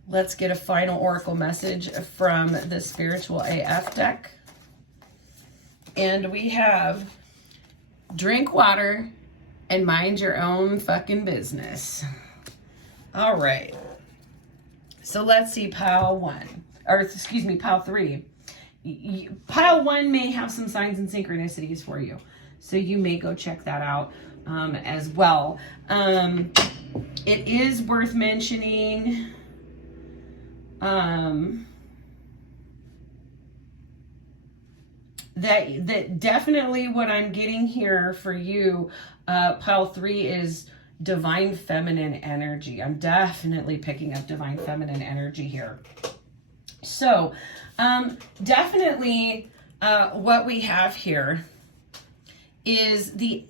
Let's get a final oracle message from the Spiritual AF deck. And we have, drink water and mind your own fucking business. All right. So let's see pile 1, or excuse me, pile 3. Pile 1 may have some signs and synchronicities for you. So you may go check that out as well. It is worth mentioning that definitely what I'm getting here for you, pile 3, is divine feminine energy. I'm definitely picking up divine feminine energy here. So definitely what we have here is the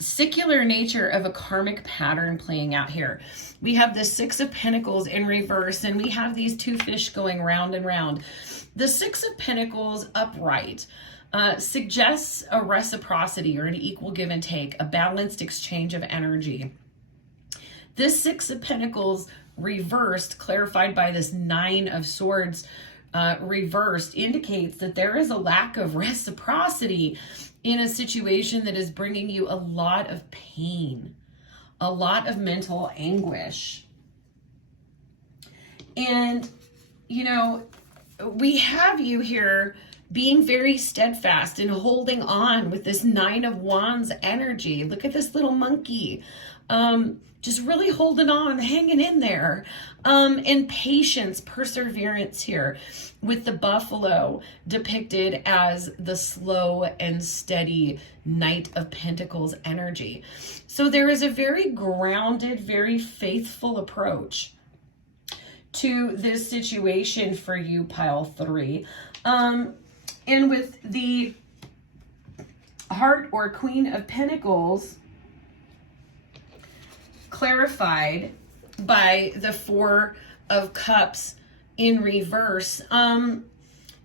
secular nature of a karmic pattern playing out here. We have the 6 of Pentacles in reverse, and we have these 2 fish going round and round. The 6 of Pentacles upright suggests a reciprocity or an equal give and take, a balanced exchange of energy. This 6 of Pentacles reversed, clarified by this 9 of Swords reversed, indicates that there is a lack of reciprocity in a situation that is bringing you a lot of pain, a lot of mental anguish. And, you know, we have you here being very steadfast and holding on with this 9 of Wands energy. Look at this little monkey. Just really holding on, hanging in there. And patience, perseverance here with the buffalo depicted as the slow and steady Knight of Pentacles energy. So there is a very grounded, very faithful approach to this situation for you, pile 3. And with the Heart or Queen of Pentacles clarified by the 4 of Cups in reverse,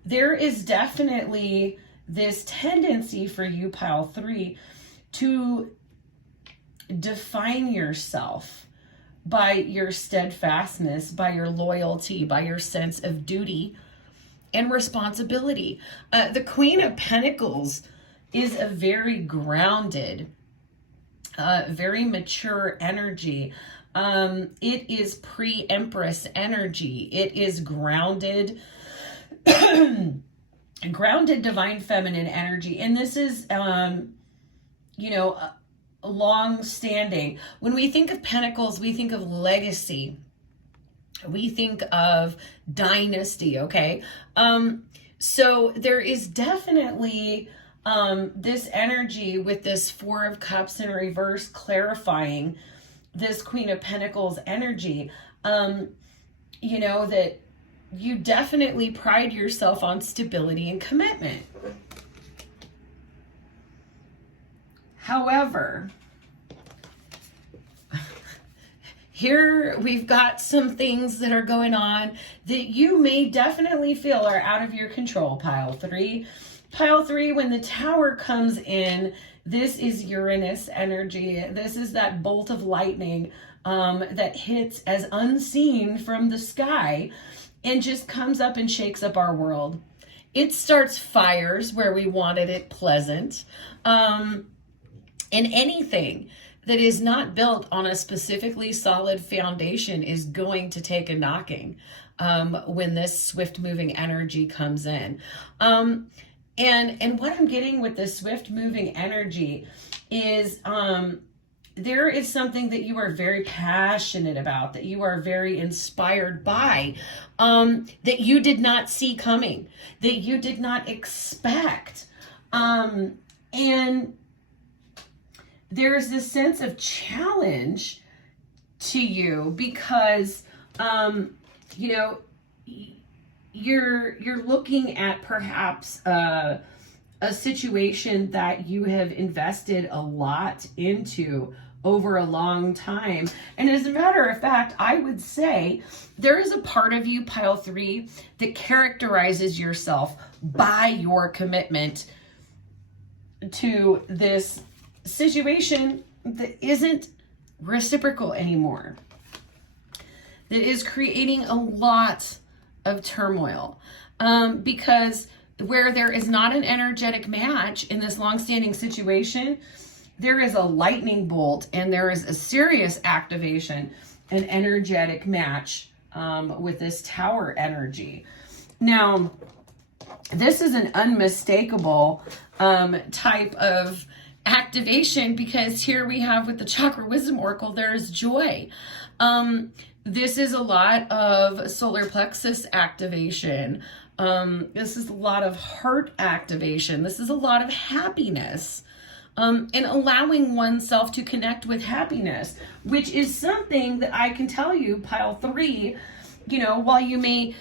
there is definitely this tendency for you, pile 3, to define yourself by your steadfastness, by your loyalty, by your sense of duty and responsibility. The Queen of Pentacles is a very grounded, very mature energy. It is pre-Empress energy. It is grounded, grounded divine feminine energy. And this is, you know, long-standing. When we think of Pentacles, we think of legacy. We think of dynasty, okay? So there is definitely this energy with this 4 of Cups in reverse clarifying this Queen of Pentacles energy. You know, that you definitely pride yourself on stability and commitment. However, here we've got some things that are going on that you may definitely feel are out of your control, pile 3. Pile 3, when the Tower comes in, this is Uranus energy. This is that bolt of lightning that hits as unseen from the sky and just comes up and shakes up our world. It starts fires where we wanted it pleasant. And anything that is not built on a specifically solid foundation is going to take a knocking. when this swift moving energy comes in. And what I'm getting with this swift moving energy is there is something that you are very passionate about, that you are very inspired by, that you did not see coming, that you did not expect. And there's this sense of challenge to you because, you know, you're looking at perhaps a situation that you have invested a lot into over a long time. And as a matter of fact, I would say there is a part of you, pile 3, that characterizes yourself by your commitment to this situation that isn't reciprocal anymore, that is creating a lot of turmoil, because where there is not an energetic match in this long-standing situation, there is a lightning bolt and there is a serious activation, an energetic match with this tower energy. Now, this is an unmistakable type of activation, because here we have with the Chakra Wisdom Oracle, there's joy. This is a lot of solar plexus activation. This is a lot of heart activation. This is a lot of happiness, and allowing oneself to connect with happiness, which is something that I can tell you, pile 3, you know, while you may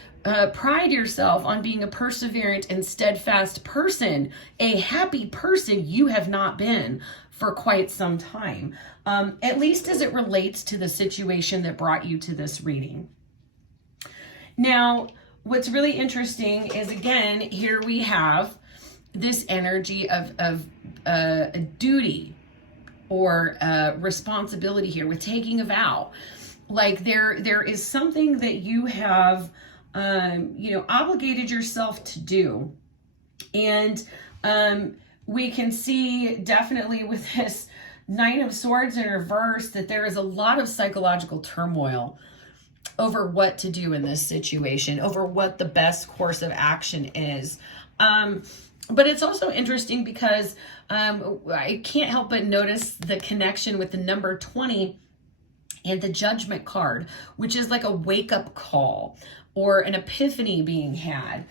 pride yourself on being a perseverant and steadfast person, a happy person you have not been for quite some time, at least as it relates to the situation that brought you to this reading. Now, what's really interesting is, again, here we have this energy of a duty or responsibility here with taking a vow. Like there is something that you have you know, obligated yourself to do. And we can see definitely with this Nine of Swords in reverse that there is a lot of psychological turmoil over what to do in this situation, over what the best course of action is. But it's also interesting because I can't help but notice the connection with the number 20 and the Judgment card, which is like a wake-up call or an epiphany being had.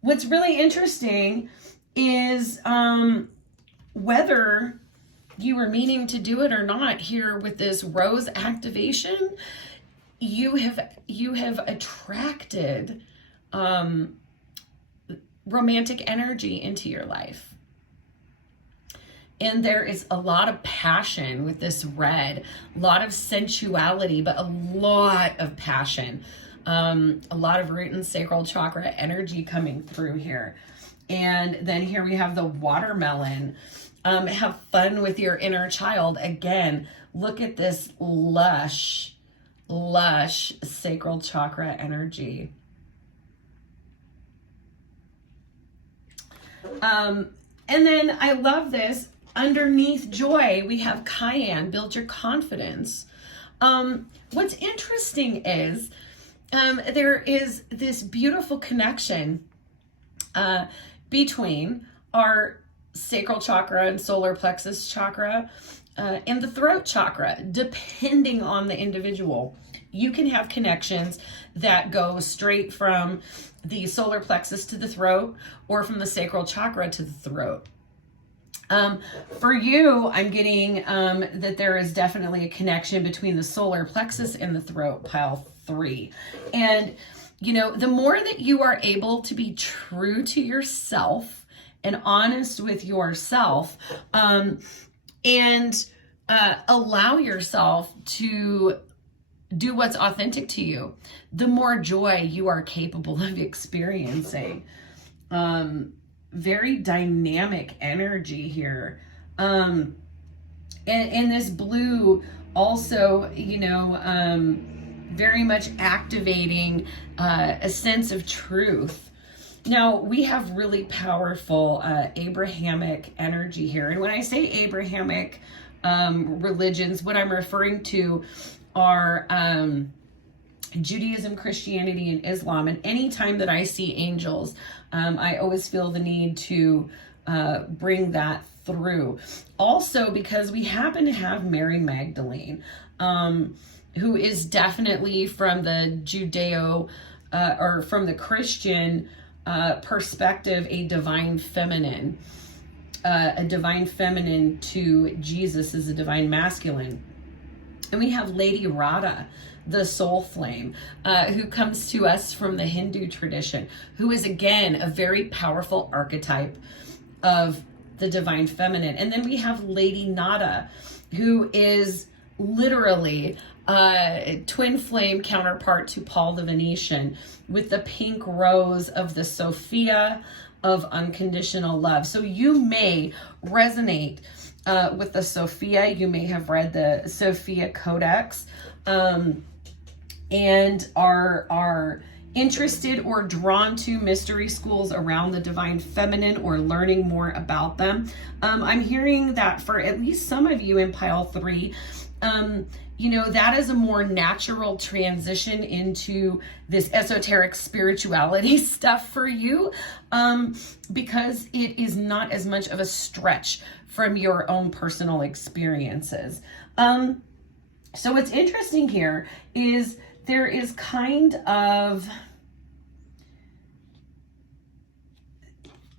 What's really interesting is whether you were meaning to do it or not, here with this rose activation, you have attracted romantic energy into your life. And there is a lot of passion with this red, a lot of sensuality, but a lot of passion, a lot of root and sacral chakra energy coming through here. And then here we have the watermelon. Have fun with your inner child. Again, look at this lush sacral chakra energy. And then I love this. Underneath joy, we have Cayenne, build your confidence. What's interesting is there is this beautiful connection between our sacral chakra and solar plexus chakra and the throat chakra, depending on the individual. You can have connections that go straight from the solar plexus to the throat or from the sacral chakra to the throat. For you, I'm getting that there is definitely a connection between the solar plexus and the throat, pile 3. And, you know, the more that you are able to be true to yourself and honest with yourself, and allow yourself to do what's authentic to you, the more joy you are capable of experiencing. Very dynamic energy here. And this blue also, you know, very much activating a sense of truth. Now, we have really powerful Abrahamic energy here. And when I say Abrahamic religions, what I'm referring to are Judaism, Christianity, and Islam. And anytime that I see angels, I always feel the need to bring that through. Also, because we happen to have Mary Magdalene, who is definitely from the Judeo or from the Christian perspective, a divine feminine. A divine feminine to Jesus is a divine masculine. And we have Lady Radha, the soul flame, who comes to us from the Hindu tradition, who is again a very powerful archetype of the divine feminine. And then we have Lady Nada, who is literally a twin flame counterpart to Paul the Venetian, with the pink rose of the Sophia of unconditional love. So you may resonate with the Sophia. You may have read the Sophia Codex and are interested or drawn to mystery schools around the divine feminine or learning more about them. I'm hearing that for at least some of you in pile 3, you know, that is a more natural transition into this esoteric spirituality stuff for you, because it is not as much of a stretch from your own personal experiences. So what's interesting here is there is kind of,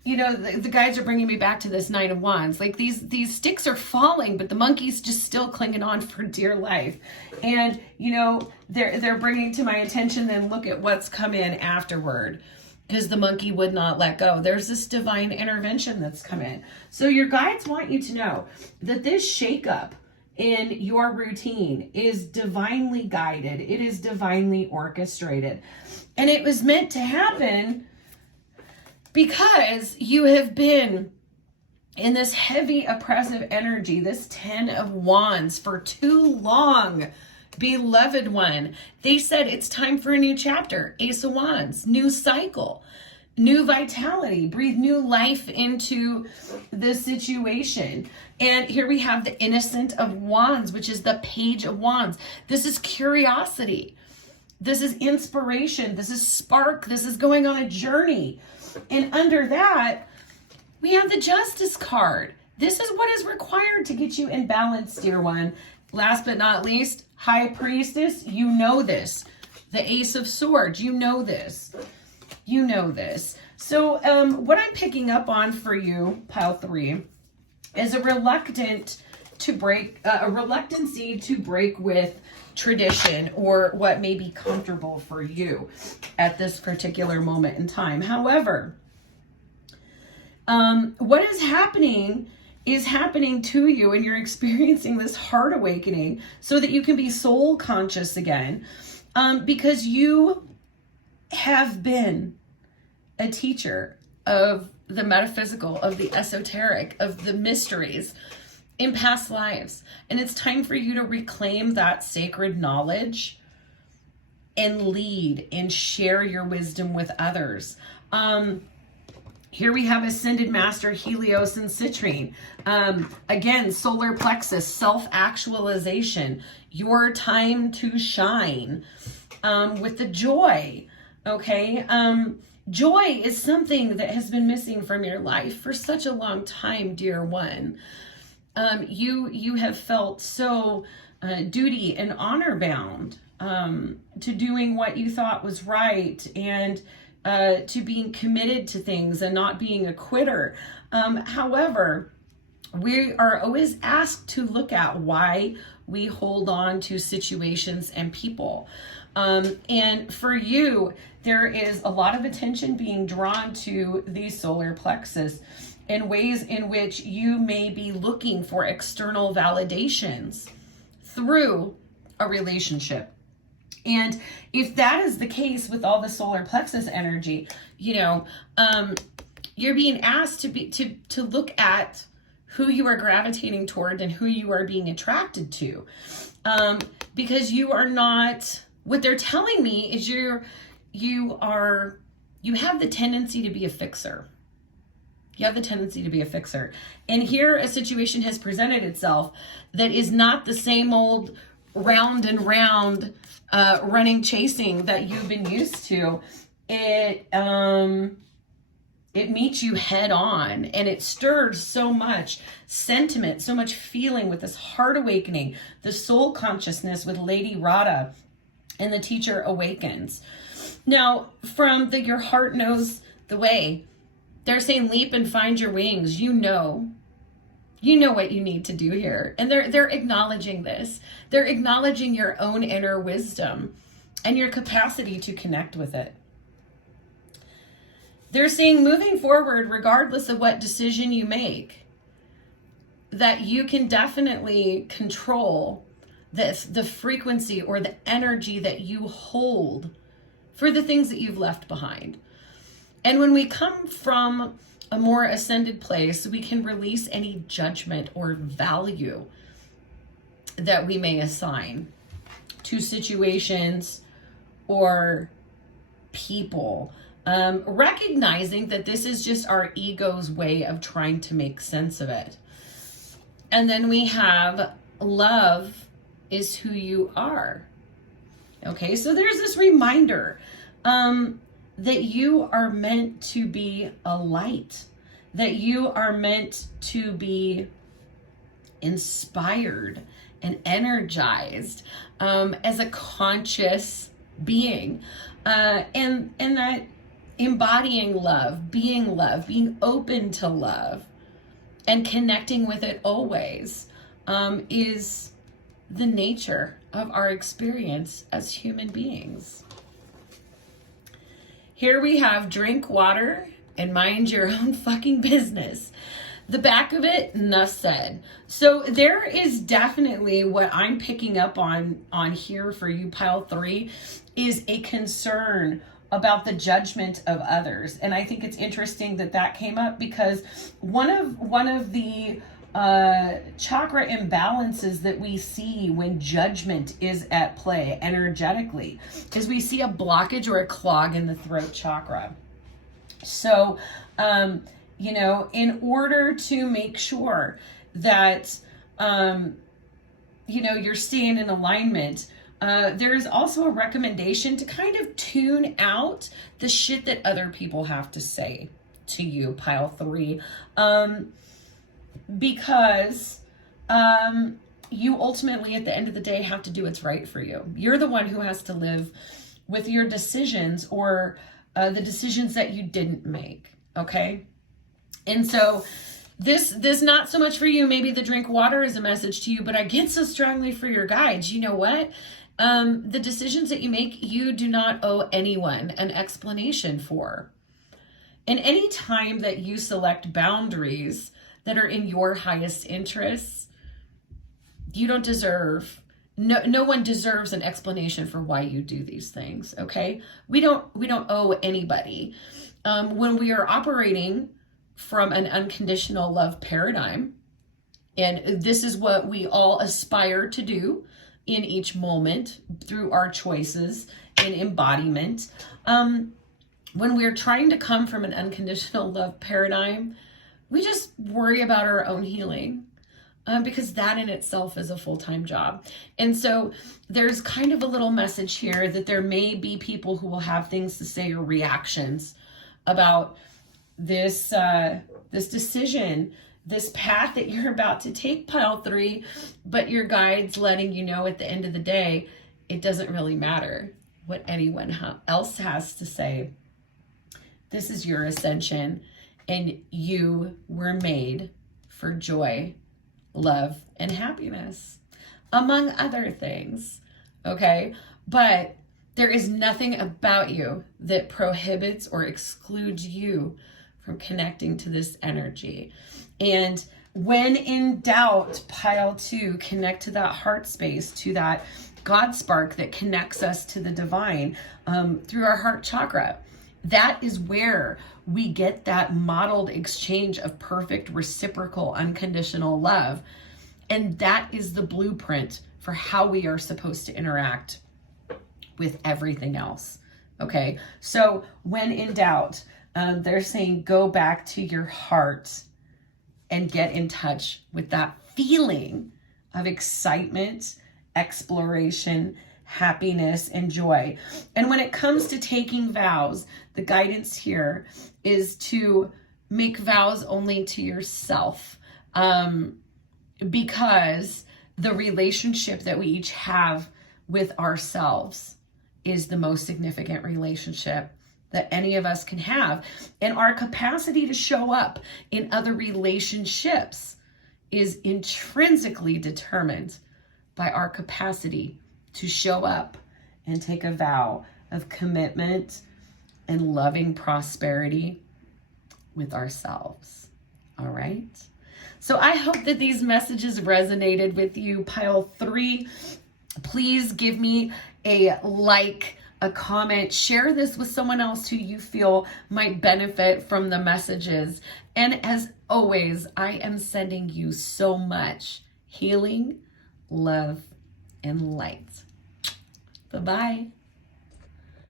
you know, the guides are bringing me back to this Nine of Wands. Like these sticks are falling, but the monkey's just still clinging on for dear life. And, you know, they're bringing to my attention, then look at what's come in afterward, because the monkey would not let go. There's this divine intervention that's come in. So your guides want you to know that this shakeup in your routine is divinely guided. It is divinely orchestrated. And it was meant to happen because you have been in this heavy oppressive energy, this 10 of Wands, for too long, beloved one. They said it's time for a new chapter. Ace of Wands, new cycle, new vitality, breathe new life into the situation. And here we have the Innocent of Wands, which is the Page of Wands. This is curiosity. This is inspiration. This is spark. This is going on a journey. And under that, we have the Justice card. This is what is required to get you in balance, dear one. Last but not least, High Priestess, you know this. The Ace of Swords, you know this. You know this. So what I'm picking up on for you, pile 3, is a reluctancy to break with tradition or what may be comfortable for you at this particular moment in time. However, what is happening to you, and you're experiencing this heart awakening so that you can be soul conscious again, because you have been a teacher of the metaphysical, of the esoteric, of the mysteries in past lives. And it's time for you to reclaim that sacred knowledge and lead and share your wisdom with others. Here we have Ascended Master Helios and Citrine. Again, solar plexus, self-actualization, your time to shine, with the joy, okay? Joy is something that has been missing from your life for such a long time, dear one. You have felt so duty and honor bound to doing what you thought was right, and to being committed to things and not being a quitter. However, we are always asked to look at why we hold on to situations and people. And for you, there is a lot of attention being drawn to the solar plexus in ways in which you may be looking for external validations through a relationship. And if that is the case with all the solar plexus energy, you know, you're being asked to look at who you are gravitating toward and who you are being attracted to, because you are not. What they're telling me is you have the tendency to be a fixer. You have the tendency to be a fixer. And here a situation has presented itself that is not the same old round and round running, chasing that you've been used to, it meets you head on, and it stirs so much sentiment, so much feeling with this heart awakening, the soul consciousness with Lady Radha, and the teacher awakens. Now, from the your heart knows the way, they're saying leap and find your wings. You know what you need to do here. And they're acknowledging this. They're acknowledging your own inner wisdom and your capacity to connect with it. They're saying moving forward, regardless of what decision you make, that you can definitely control the frequency or the energy that you hold for the things that you've left behind. And when we come from a more ascended place, we can release any judgment or value that we may assign to situations or people. Recognizing that this is just our ego's way of trying to make sense of it. And then we have love is who you are. Okay, so there's this reminder that you are meant to be a light, that you are meant to be inspired and energized as a conscious being, and that embodying love, being open to love, and connecting with it always is the nature of our experience as human beings. Here we have drink water and mind your own fucking business. The back of it, enough said. So there is definitely what I'm picking up on here for you, pile 3, is a concern about the judgment of others. And I think it's interesting that came up because one of the chakra imbalances that we see when judgment is at play energetically is we see a blockage or a clog in the throat chakra. So, in order to make sure that, you're staying in alignment, there's also a recommendation to kind of tune out the shit that other people have to say to you, pile 3. Because you ultimately, at the end of the day, have to do what's right for you. You're the one who has to live with your decisions or the decisions that you didn't make, okay? And so this not so much for you. Maybe the drink water is a message to you, but I get so strongly for your guides. You know what? The decisions that you make, you do not owe anyone an explanation for. And any time that you select boundaries that are in your highest interests, you don't deserve, no one deserves an explanation for why you do these things, okay? We don't owe anybody. When we are operating from an unconditional love paradigm, and this is what we all aspire to do in each moment through our choices and embodiment. When we're trying to come from an unconditional love paradigm, we just worry about our own healing because that in itself is a full-time job. And so there's kind of a little message here that there may be people who will have things to say or reactions about this decision, this path that you're about to take, pile 3, but your guide's letting you know at the end of the day, it doesn't really matter what anyone else has to say. This is your ascension, and you were made for joy, love, and happiness, among other things, okay? But there is nothing about you that prohibits or excludes you from connecting to this energy. And when in doubt, pile 2, connect to that heart space, to that God spark that connects us to the divine through our heart chakra. That is where we get that modeled exchange of perfect, reciprocal, unconditional love. And that is the blueprint for how we are supposed to interact with everything else. Okay, so when in doubt, they're saying go back to your heart and get in touch with that feeling of excitement exploration, happiness, and joy. And when it comes to taking vows, the guidance here is to make vows only to yourself, because the relationship that we each have with ourselves is the most significant relationship that any of us can have. And our capacity to show up in other relationships is intrinsically determined by our capacity to show up and take a vow of commitment and loving prosperity with ourselves. All right? So I hope that these messages resonated with you. Pile 3, please give me a like, a comment, share this with someone else who you feel might benefit from the messages. And as always, I am sending you so much healing, love, and light. Bye-bye.